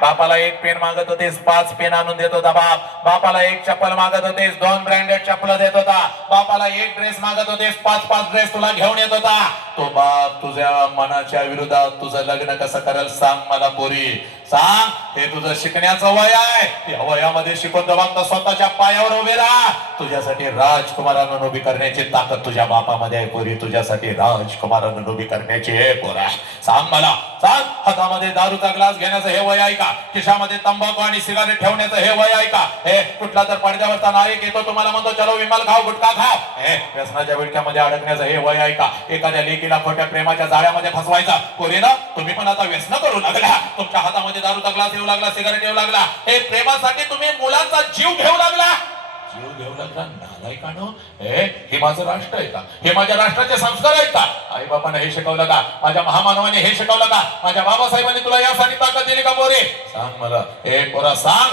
बापाला 1 पेन मागत होतेस 5 पेन आणून देत होता बाप, बापाला 1 चप्पल मागत होतेस 2 ब्रँडेड चप्पल देत होता, बापाला 1 ड्रेस मागत होतेस 5-5 ड्रेस तुला घेऊन येत होता. तो बाप तुझ्या मनाच्या विरोधात तुझं लग्न कसं करेल सांग मला पोरी, सांग. हे तुझं शिकण्याचं वय आहे, या वयामध्ये शिकून बघता स्वतःच्या पायावर उभे राहा. तुझ्यासाठी राजकुमारांना उभी करण्याची ताकद तुझ्या बापामध्ये आहे पोरी, तुझ्यासाठी राजकुमारांना उभी करण्याची आहे पोरा. सांग मला सांग, हातामध्ये दारूचा ग्लास घेण्याचं हे वय आहे का? खिशामध्ये तंबाखू आणि सिगारेट ठेवण्याचं हे वय आहे का? हे कुठला तर पडद्यावरचा नायक येतो तुम्हाला म्हणतो चलो विमल खाव गुटखा खाव, हे व्यसनाच्या विळख्यामध्ये अडकण्याचं हे वय आहे का? एखाद्या लेकीला खोट्या प्रेमाच्या जाळ्यामध्ये फसवायचा. पोरीना, तुम्ही पण आता व्यसन करू लागला. तुमच्या हातामध्ये दारूचा ग्लास येऊ लागला, सिगारेट येऊ लागला. हे प्रेमासाठी तुम्ही मुलांचा जीव घेऊ लागला. जीव घेऊ लागला नालायकानो. हे माझं राष्ट्र आहे का? हे माझ्या राष्ट्राचे संस्कार आहेत का? आई बापाने हे शिकवलं का? माझ्या महामानवाने हे शिकवलं का? माझ्या बाबासाहेबांनी तुला यासाठी ताकद दिली का पोरे? सांग मला, हे पोरा सांग.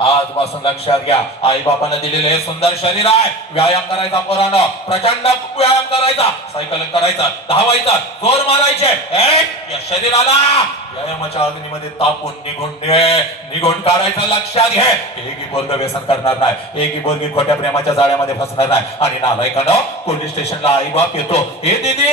आजपासून लक्षात घ्या, आई बापाने दिलेले हे सुंदर शरीर आहे. व्यायाम करायचा पोरानं, प्रचंड व्यायाम करायचा, सायकल करायचा, धावायचा, जोर मारायचे. या शरीराला व्यायामाच्या अग्नीमध्ये तापून निघून काढायचं. लक्षात घे, एकही पोरग व्यसन करणार नाही, एकही पोरगी खोट्या प्रेमाच्या जाळ्यामध्ये फसणार नाही. आणि नालायकानं पोलीस स्टेशनला आई बाप येतो, हे दीदी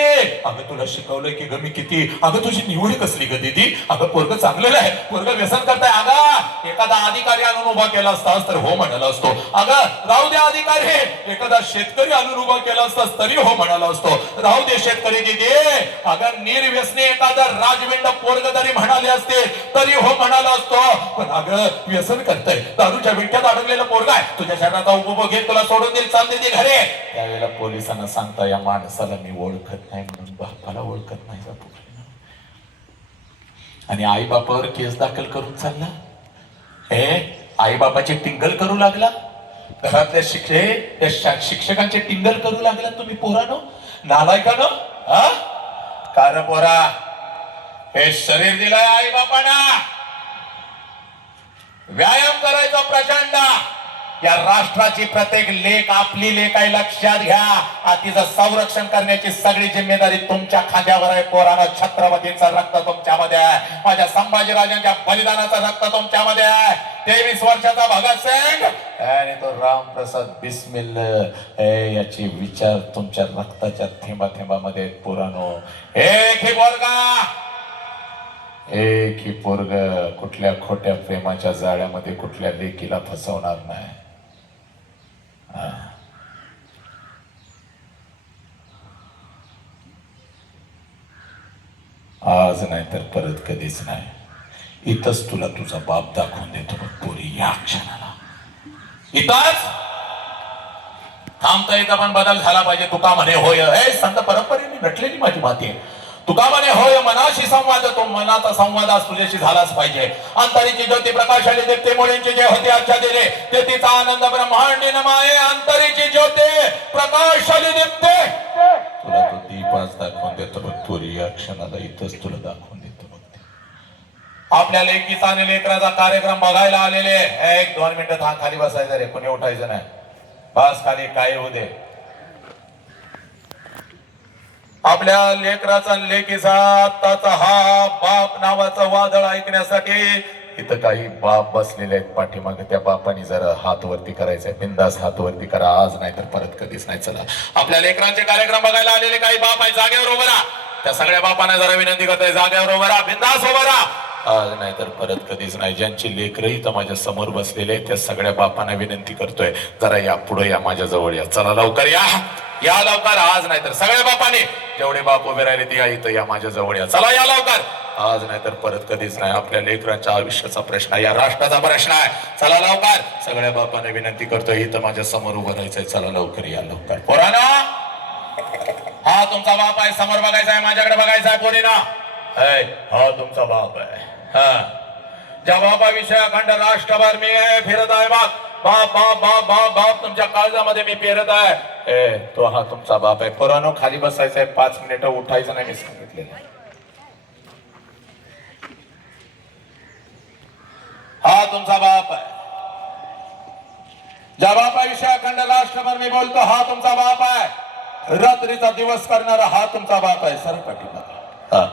अगं तुला शिकवलंय की ग मी किती, अगं तुझी निवड कसली ग दीदी, अगं पोरग चांगलेलं आहे, पोरग व्यसन करताय. अगं एखादा अधिकारी आणून उभा केला असतास तर हो म्हणाला असतो. अगं राहू दे अधिकारी, एखादा शेतकरी आणून उभा केला असतास तरी हो म्हणाला असतो. राहू दे शेतकरी दीदी, अगं निर्व्यसनी एखादा राजविंड पोरग तरी म्हणाले असते तरी हो म्हणाला असतो. पण अगं व्यसन करताय, दारूच्या विट्यात अडकलेलं पोरग आहे, तुझ्या शहराचा उभं घेत तुला सोडून देईल, चाल दे घरे. त्यावेळेला पोलिसांना सांगता, या माणसाला मी ओळखत नाही म्हणून बापाला ओळखत नाही. आणि आई बापावर केस दाखल करून चालला. आई बापाचे टिंगल करू लागला, घरातल्या शिक्षकांचे टिंगल करू लागला तुम्ही पोरानो, नालायकानो. कारण पोरा, हे शरीर दिलंय आई बापाना, व्यायाम करायचा प्रचंड. या राष्ट्राची प्रत्येक लेक आपली लेक आहे, लक्षात घ्या. तिचं संरक्षण करण्याची सगळी जिम्मेदारी तुमच्या खांद्यावर आहे पोरानं. छत्रपतींचं रक्त तुमच्यामध्ये आहे, माझ्या संभाजीराजांच्या बलिदानाचं रक्त तुमच्यामध्ये आहे. 23 वर्षाचा भगतसिंग आणि तो रामप्रसाद बिस्मिल, याचे विचार तुमच्या रक्ताच्या थेंबा थेंबामध्ये पोरानो. एक ही पोरग कुठल्या खोट्या प्रेमाच्या जाळ्यामध्ये कुठल्या लेकीला फसवणार नाही. आज नाही तर परत कधीच नाही. इथंच तुला तुझा बाप दाखवून देतो बघ पोरी, या क्षणाला इथंच थांबता येतं. पण बदल झाला पाहिजे. तुका म्हणे होय, संत परंपरेने नटलेली माझी माती आहे. तुका म्हणे होय मनाशी संवाद, तो मनाचा संवाद आज तुझ्याशी झालाच पाहिजे. अंतरीची ज्योती प्रकाशाली देते मुलींची जे होते आजच्या दिले ते तिचा आनंद ब्रह्मांडी नमाये. अंतरीची ज्योती प्रकाशाली देते, तुला तो दीप आज दाखवून देतो बघ पोरी, या क्षणाला इथंच तुला दाखवून देतो बघ. आपल्या लेकीचा आणि लेकराचा कार्यक्रम बघायला आलेले 1-2 मिनिटं खाली बसायचं रे, कोणी उठायचं नाही. बस खाली, काय होऊ दे. आपल्या लेकराचा लेकीचा आत्ताचा हा बाप नावाचं वादळ ऐकण्यासाठी इथं काही बाप बसलेले आहेत पाठीमागे. त्या बापानी जरा हात वरती करायचंय, बिंदास हात वरती करा. आज नाही तर परत कधीच नाही. चला, आपल्या लेकरांचे कार्यक्रम बघायला आलेले काही बाप आहे, जागेवर उभं राहा. त्या सगळ्या बापांना जरा विनंती करतोय, जागेवर उभं राहा, बिंदास उभं राहा. आज नाही तर परत कधीच नाही. ज्यांची लेकरं इथं माझ्या समोर बसलेले त्या सगळ्या बापांना विनंती करतोय, जरा या पुढे या, माझ्या जवळ या. चला लवकर या लवकर. आज नाही तर सगळ्या बापाने, जेवढे बाप उभे राहिले ते या इथं या, माझ्या जवळ या. चला या लवकर. आज नाही तर परत कधीच नाही. आपल्या लेकरांच्या आयुष्याचा प्रश्न आहे, या राष्ट्राचा प्रश्न आहे. चला लवकर. सगळ्या बापाने विनंती करतोय, इथं माझ्या समोर उभं राहायचंय. चला लवकर या लवकर. पोरानो, हा तुमचा बाप आहे, समोर बघायचा आहे, माझ्याकडे बघायचा आहे. पोरीना, हा तुमचा बाप आहे. ज्या बापाविषयी अखंड राष्ट्रभर मी फिरत आहे, बाप बाप बाप बाप बाप तुमच्या काळजामध्ये मी पेरत आहे, तो हा तुमचा बाप आहे. पोरानो, खाली बसायचं आहे, 5 मिनिटं उठायचं नाही, मी सांगितलेलं. हा तुमचा बाप आहे. ज्या बापाविषयी अखंड राष्ट्रभर मी बोलतो, हा तुमचा बाप आहे. रात्रीचा दिवस करणारा हा तुमचा बाप आहे. सर पाठीमागे,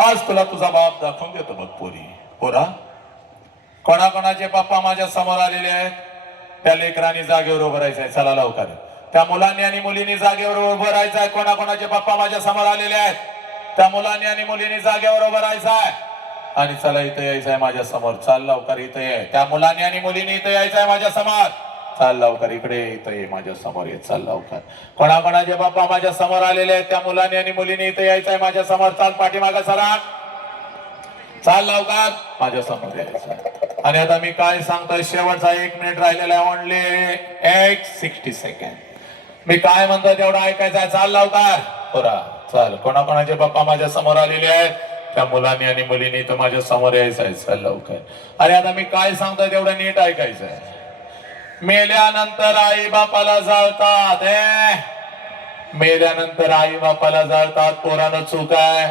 आज तुला तुझा बाप दाखवून देतो बघ पोरी. पोरा, कोणाकोणाचे पप्पा माझ्या समोर आलेले आहेत, त्या लेकरांनी जागेवर उभं राहायचंय. चला लवकर. त्या मुलांनी आणि मुलींनी जागेवर उभं राहायचंय. कोणाकोणाचे पप्पा माझ्या समोर आलेले आहेत, त्या मुलांनी आणि मुलींनी जागेवर उभं राहायचंय. आणि चला इथं यायचंय माझ्या समोर. चाल लवकर इथं ये. त्या मुलांनी आणि मुलींनी इथं यायचंय माझ्या समोर. चाल लवकर इकडे इथं ये, माझ्या समोर ये, चाल लवकर. कोणाकोणाचे बाप्पा माझ्या समोर आलेले आहेत त्या मुलांनी आणि मुलींनी इथे यायचंय माझ्या समोर. चाल पाठीमागा सरा, चाल लवकर माझ्या समोर यायचं. आणि आता मी काय सांगतोय, शेवटचा 1 मिनिट राहिलेला आहे, ओनली 60 सेकंड. मी काय म्हणतोय तेवढं ऐकायचं आहे. चाल लवकर पोरा, चाल. कोणाकोणाचे बाप्पा माझ्या समोर आलेले आहेत त्या मुलांनी आणि मुलींनी तर माझ्या समोर यायचं आहे. चाल लवकर. आणि आता मी काय सांगतोय तेवढं नीट ऐकायचं आहे. मेल्यानंतर आई बापाला जाळतात, मेल्यानंतर आई बापाला जाळतात. पोरानं चूक आहे.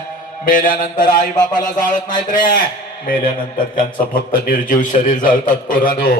मेल्यानंतर आई बापाला जाळत नाहीत रे, मेल्यानंतर त्यांचं फक्त निर्जीव शरीर जाळतात पोरानो.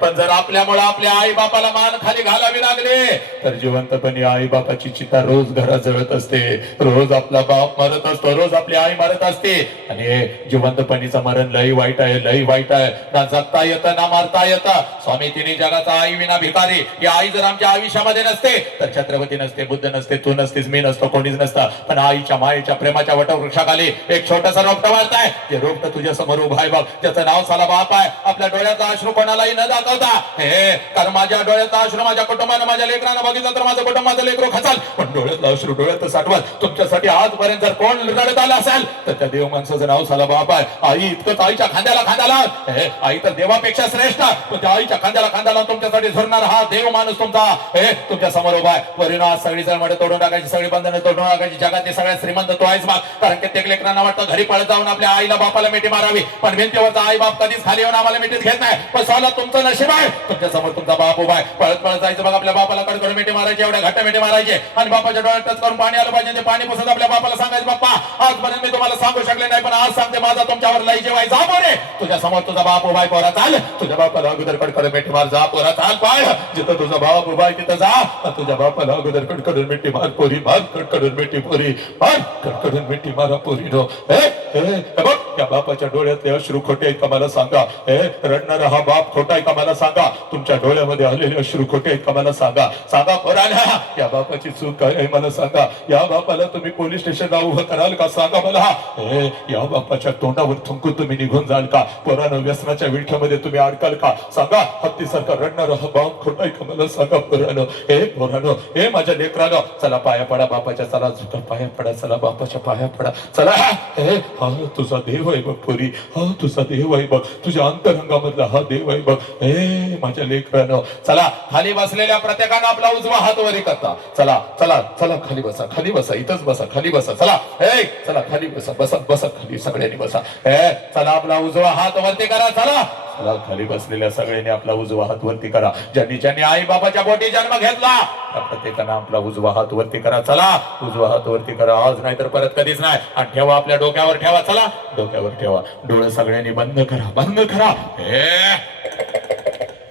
पण जर आपल्यामुळे आपल्या आई बापाला मान खाली घालावी लागले तर जिवंतपणी आई बापाची चिता रोज घरात जळत असते. रोज आपला बाप मरत असतो, रोज आपली आई मरत असते. आणि जिवंतपणीचं मरण लई वाईट आहे, लई वाईट आहे. ना जगता येतं ना मरता येतं. स्वामी तिन्ही जगाचा आई विना भिकारी. ही आई जर आमच्या आयुष्यामध्ये नसते तर छत्रपती नसते, बुद्ध नसते, तू नसतीस, मी नसतो, कोणीच नसतं. पण आईच्या मायेच्या प्रेमाच्या वटवृक्षाखाली एक छोटंसं रोपटं वाढताय. ते रोपटं तुझ्या समोर उभा आहे बघ, त्याचं नाव साला बाप आहे. आपल्या डोळ्याचा अश्रू कोणालाही न दाखवता, कारण माझ्या डोळ्याचा अश्रू माझ्या कुटुंबानं, माझ्या लेकरानं बघितलं तर माझं कुटुंब, माझं लेकरू खचाल. पण डोळ्यातला अश्रू डोळ्यात साठवत. तुमच्यासाठी आजपर्यंत जर कोण रडत आलं असेल तर त्या देव माणसाचं नाव साला बाप आहे. आई इतकंच आईच्या खांद्याला खांद्याला, आई तर देवापेक्षा श्रेष्ठ, पण त्या आईच्या खांद्याला खांद्याला तुमच्यासाठी झुरणार हा देव माणूस तुमचा तुमच्या समोर उभा आहे. वरील आज सगळी जळमडे तोडून टाकायची, सगळी बंधनं तोडून टाकायची. जगातले सगळ्यात श्रीमंत तो आहेस बघ. कारण कित्येक लेकरांना वाटतं घरी पळत जाऊन आपल्या आईला बापाला मिठी मारावी, पण भिंतीवरचा आई बाप कधीच खाली येऊन आम्हाला मिठीत घेत नाही. पण साला तुमचं नशीब आहे, तुमच्या समोर तुमचा बाप उभा आहे. पळत पळत जायचं बघ, आपल्या बापाला कडकडून मिठी मारायची, एवढ्या घट्ट मिठी मारायचे. आणि बापाच्या डोळ्यात टच करून पाणी आलं पाहिजे, ते पाणी पुसत आपल्या बापाला सांगायचं, बाप्पा आजपर्यंत मी तुम्हाला सांगू शकले नाही, पण आज सांगते, माझा तुमच्यावर लई जेवाय. जा पोरे, तुझ्या समोर तुझा बाप उभा आहे. पोरा चाल, तुझ्या बापाला अगोदर कडकडून मिठी मार. जा पोरा चाल, पाय जिथं तुझा बाप उभा आहे तिथं जा. तुझ्या बापाला अगोदर कडकडून मिठी मार पोरी, मार कडकडून मिठी पोरी, मार कडकडून मिठी मारा पोरी नो. बघ त्या बापाच्या डोळ्यातले अश्रू खोटे आहेत का मला सांगा. रडणारा हा बाप खोटा आहे का मला सांगा. तुमच्या डोळ्यामध्ये आलेले अश्रू खोटे आहेत का मला सांगा. सांगा पोराला, या बापाची चूक काय आहे मला सांगा. या बापाला तुम्ही पोलीस स्टेशनला उभं कराल का सांगा मला. या बापाच्या तोंडावर थुंकून तुम्ही निघून जाल का. पोरानं व्यसनाच्या विळख्यामध्ये तुम्ही अडकाल का सांगा. हत्तीसारखा रडणारा हा बाप खोटा आहे का मला सांगा पोरानं. पोरानं, माझ्या लेकरानं, चला पाया पडा बापाच्या, चला झुका पाया पडा, चला बापाच्या पाया पडा, चला. हा तुझा देव आहे बघ पोरी, हा तुझा देव आहे बघ, तुझ्या अंतरंगामधला हा देव आहे बघ. माझ्या लेकरानं, चला खाली बसलेल्या प्रत्येकानं आपला उजवा हात वरी करता. चला चला चला, खाली बसा, खाली बसा, इथंच बसा, खाली बसा. चला चला खाली बसा, बसा बसा खाली, सगळ्यांनी बसा. चला आपला उजवा हात वरती करा. चला चला, खाली बसलेल्या सगळ्यांनी आपला उजवा हात वरती करा. ज्यांनी ज्यांनी आई बाबाच्या पोटी जन्म घेतला त्या प्रत्येकानं आपला उजवा हात वरती करा. चला उजवा हात वरती करा, आज नाही तर परत कधीच नाही. आणि ठेवा आपल्या डोक्यावर ठेवा. चला डोक्यावर ठेवा. डोळे सगळ्यांनी बंद करा, बंद करा.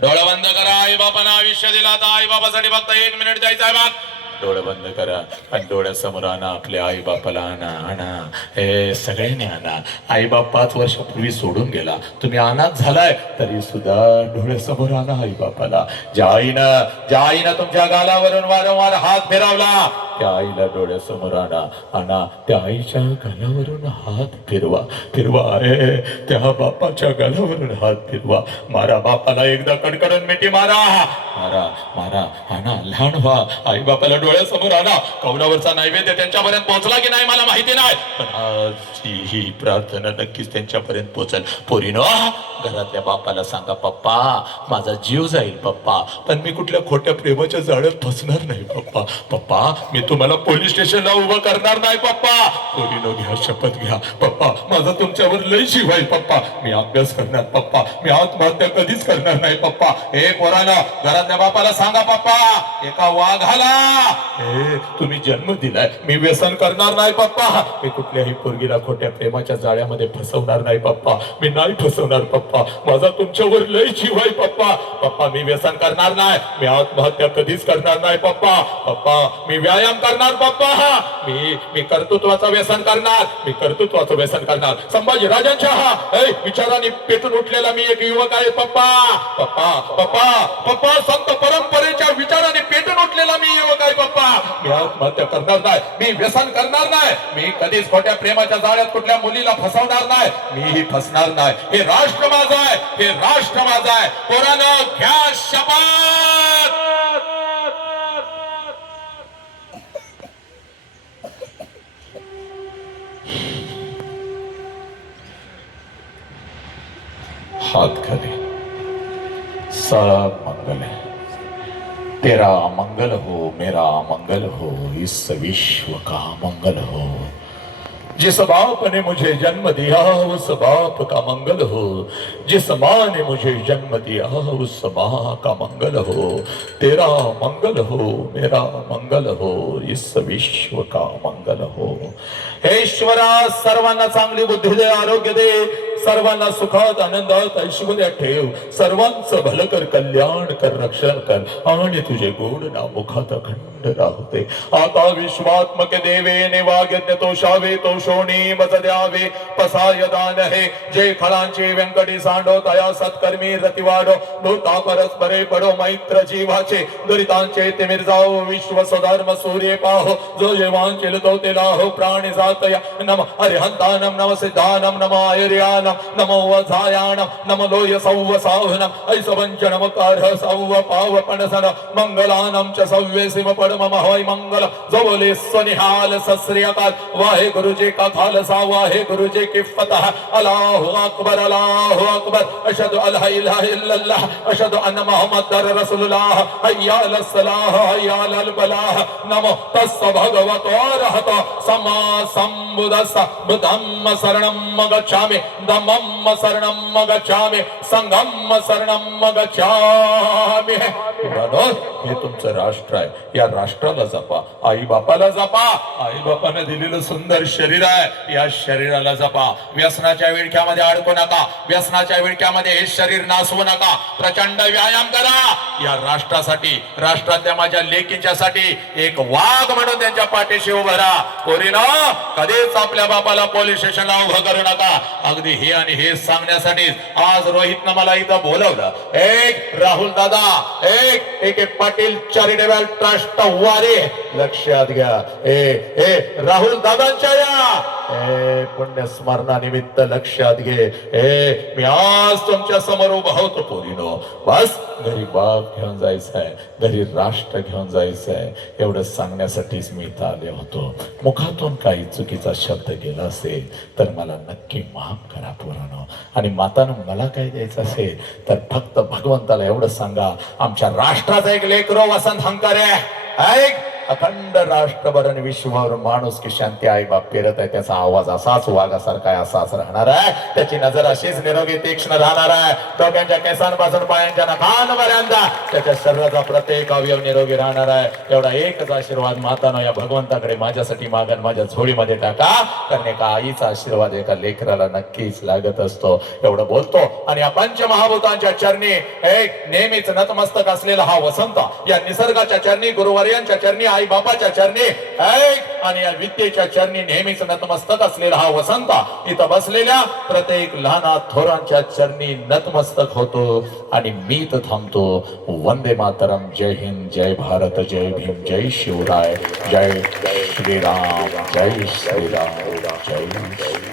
डोळे बंद करा. आई बाबांना आयुष्य दिला तर आई बाबासाठी फक्त 1 मिनिट द्यायचा आहे बाग. डोळे बंद करा आणि डोळ्यासमोर आणा आपल्या आई बापाला. आणा आणा, सगळ्यांनी आणा. आई बाप 5 वर्षापूर्वी सोडून गेला, तुम्ही अनाथ झालाय तरी सुद्धा डोळ्यासमोर आणा आई बापाला. ज्या आईनं तुमच्या गालावरून वारंवार हात फिरवला त्या आईला डोळ्यासमोर आणा. आणा त्या आईच्या गालावरून हात फिरवा, फिरवा. त्या बापाच्या गालावरून हात फिरवा. मारा बापाला एकदा कडकडून मिठी मारा, मारा मारा. आणा, लहान व्हा, आई बापाला डोळ्यासमोर आणा. कौलावरचा नैवेद्य त्यांच्यापर्यंत पोहोचला की नाही मला माहिती नाही, पण आज ही प्रार्थना नक्कीच त्यांच्यापर्यंत पोहोचल. पोरीनो, घरातल्या बापाला सांगा, पप्पा माझा जीव जाईल पप्पा, पण मी कुठल्या खोट्या प्रेमाच्या जाळ्यात फसणार नाही पप्पा. पप्पा मी तुम्हाला पोलीस स्टेशनला उभं करणार नाही पप्पा. पोरीनो घ्या, शपथ घ्या पप्पा, माझा तुमच्यावर लय जीव आहे पप्पा. मी अभ्यास करणार पप्पा, मी आत्महत्या कधीच करणार नाही पप्पा. पोरानं, घरातल्या बापाला सांगा, पप्पा एका वाघाला तुम्ही जन्म दिलाय, मी व्यसन करणार नाही पप्पा. मी कुठल्याही पोरगीला खोट्या प्रेमाच्या जाळ्यामध्ये फसवणार नाही पप्पा. मी नाही फसवणार पप्पा, माझा तुमच्यावर लय जीव आहे पप्पा. पप्पा मी व्यसन करणार नाही, मी आत्महत्या कधीच करणार नाही पप्पा. पप्पा मी व्यायाम करणार पप्पा. मी कर्तृत्वाचं व्यसन करणार, मी कर्तृत्वाचं व्यसन करणार. संभाजी राजांच्या विचाराने पेटून उठलेला मी एक युवक आहे पप्पा. पप्पा पप्पा पप्पा, संत परंपरेच्या विचाराने पेटून उठलेला मी युवक आहे पप्पा. मी आत्महत्या करणार नाही, मी व्यसन करणार नाही, मी कधीच खोट्या प्रेमाच्या जाळ्यात कुठल्या मुलीला फसवणार नाही, मीही फसणार नाही. हे राष्ट्र माझा आहे, हे राष्ट्र माझं आहे. पोरांनो घ्या शपथ. हाथ करे, सब मंगल है. तेरा मंगल हो, मेरा मंगल हो, इस विश्व का मंगल हो. जिस बाप ने मुझे जन्म दिया उस बाप का मंगल हो. जिस माँ ने मुझे जन्म दिया उस माँ का मंगल हो. तेरा मंगल हो, मेरा मंगल हो, इस विश्व का मंगल हो. हे ईश्वरा, सर्वांना चांगली बुद्धी दे, आरोग्य दे, सर्वांना सुखात आनंदात ऐश्वर्यात ठेव. सर्वांचं भलं कर, कल्याण कर, रक्षण कर, आणि तुझे गोड नाव मुखात अखंड राहू दे. आता विश्वात्मक देवेने वाग्यज्ञ तोषावे, तोषोणी मज द्यावे, पसाय दान हे. जे खळांची व्यंकटी सांडो, तया सत्कर्मी रती वाढो. भूता परस्परे पडो मैत्र जीवाचे, दुरितांचे ते मिरजाओ. विश्व स्वधर्म सूर्य पाहो, जो जेवान केलतो ते लाहो. प्राणी जातया नम हरिहंतानम, नम सिद्धानम, नम आयर्यानम, नमो वधायानम, नम लोय सौवसाहनम. ऐस वंचनम कारह सौव पाव पणसन, मंगलानम च सव्ये सिम पडम होय मंगल. जवले स्वनिहाल सश्री अकाल. वाहे गुरु जी का खालसा, वाहे गुरु जी की फतह. अल्लाहु अकबर, अल्लाहु अकबर. अशहदु अल्ला इलाहा इल्लल्लाह, अशहदु अन्न मुहम्मदर रसूलुल्लाह. हय्या अलस सलाह, हय्या अलल फलाह. नमो तस्स भगवतो अरहतो सम्मा संबुद्धस्स. बुद्धं शरणं गच्छामि, धम्मं शरणं गच्छामि, संघं शरणं गच्छामि. हे तुमचं राष्ट्र आहे, या राष्ट्राला जपा. आई बापाला जपा. आई बापाने दिलेलं सुंदर शरीर आहे, या शरीराला जपा. व्यसनाच्या विळख्यामध्ये अडकू नका, व्यसनाच्या विळख्यामध्ये हे शरीर नासवू नका. प्रचंड व्यायाम करा या राष्ट्रासाठी, राष्ट्रातल्या माझ्या लेकींच्या साठी एक वाघ म्हणून त्यांच्या पाठीशी उभं राहा. पोरीनो, कधीच आपल्या बापाला पोलीस स्टेशनला उभं करू नका. अगदी हे आणि हे सांगण्यासाठी आज रोहितनं मला इथं बोलवलं. एक राहुल दादा, एक पाटील चॅरिटेबल ट्रस्ट वारे, लक्षात घ्या. राहुल दादांच्या या पुण्य स्मरणानिमित्त लक्षात घे. मी आज तुमच्या समोर उभा होतो पोरीनो. बस घरी बाप घेऊन जायचं आहे, घरी राष्ट्र घेऊन जायचं आहे, एवढं सांगण्यासाठीच मी इथं आले होतो. मुखातून काही चुकीचा शब्द गेला असेल तर मला नक्की माफ करा पोरानो. आणि मातानं मला काय द्यायचं असेल तर फक्त भगवंताला एवढं सांगा, आमच्या राष्ट्राचा एक लेकरो वसंत हंकारे ऐक. अखंड राष्ट्रभर आणि विश्वभर माणूस की शांती आई बाप पेरत आहे. त्याचा आवाज असाच वाघासारखा असाच राहणार आहे. त्याची नजर अशीच निरोगी तीक्ष्ण राहणार आहे. डोक्यांच्या केसांपासून पायांच्या नखांपर्यंत त्याच्या शरीराचा प्रत्येक अवयव निरोगी राहणार आहे. एवढा एकच आशीर्वाद मातानो या भगवंताकडे माझ्यासाठी मागण, माझ्या झोळीमध्ये टाका. कारण का आईचा आशीर्वाद एका लेकराला नक्कीच लागत असतो. एवढं बोलतो आणि या पंचमहाभूतांच्या चरणी एक नेहमीच नतमस्तक असलेला हा वसंत, या निसर्गाच्या चरणी, गुरुवर्यांच्या चरणी, आई बापाच्या चरणी ऐक आणि या विद्येच्या चरणी नेहमीच नतमस्तक असलेला हा वसंत इथं बसलेल्या प्रत्येक लहान थोरांच्या चरणी नतमस्तक होतो. आणि मी इथं थांबतो. वंदे मातरम. जय हिंद, जय भारत, जय भीम, जय शिवराय, जय श्रीराम, जय श्रीराम, जय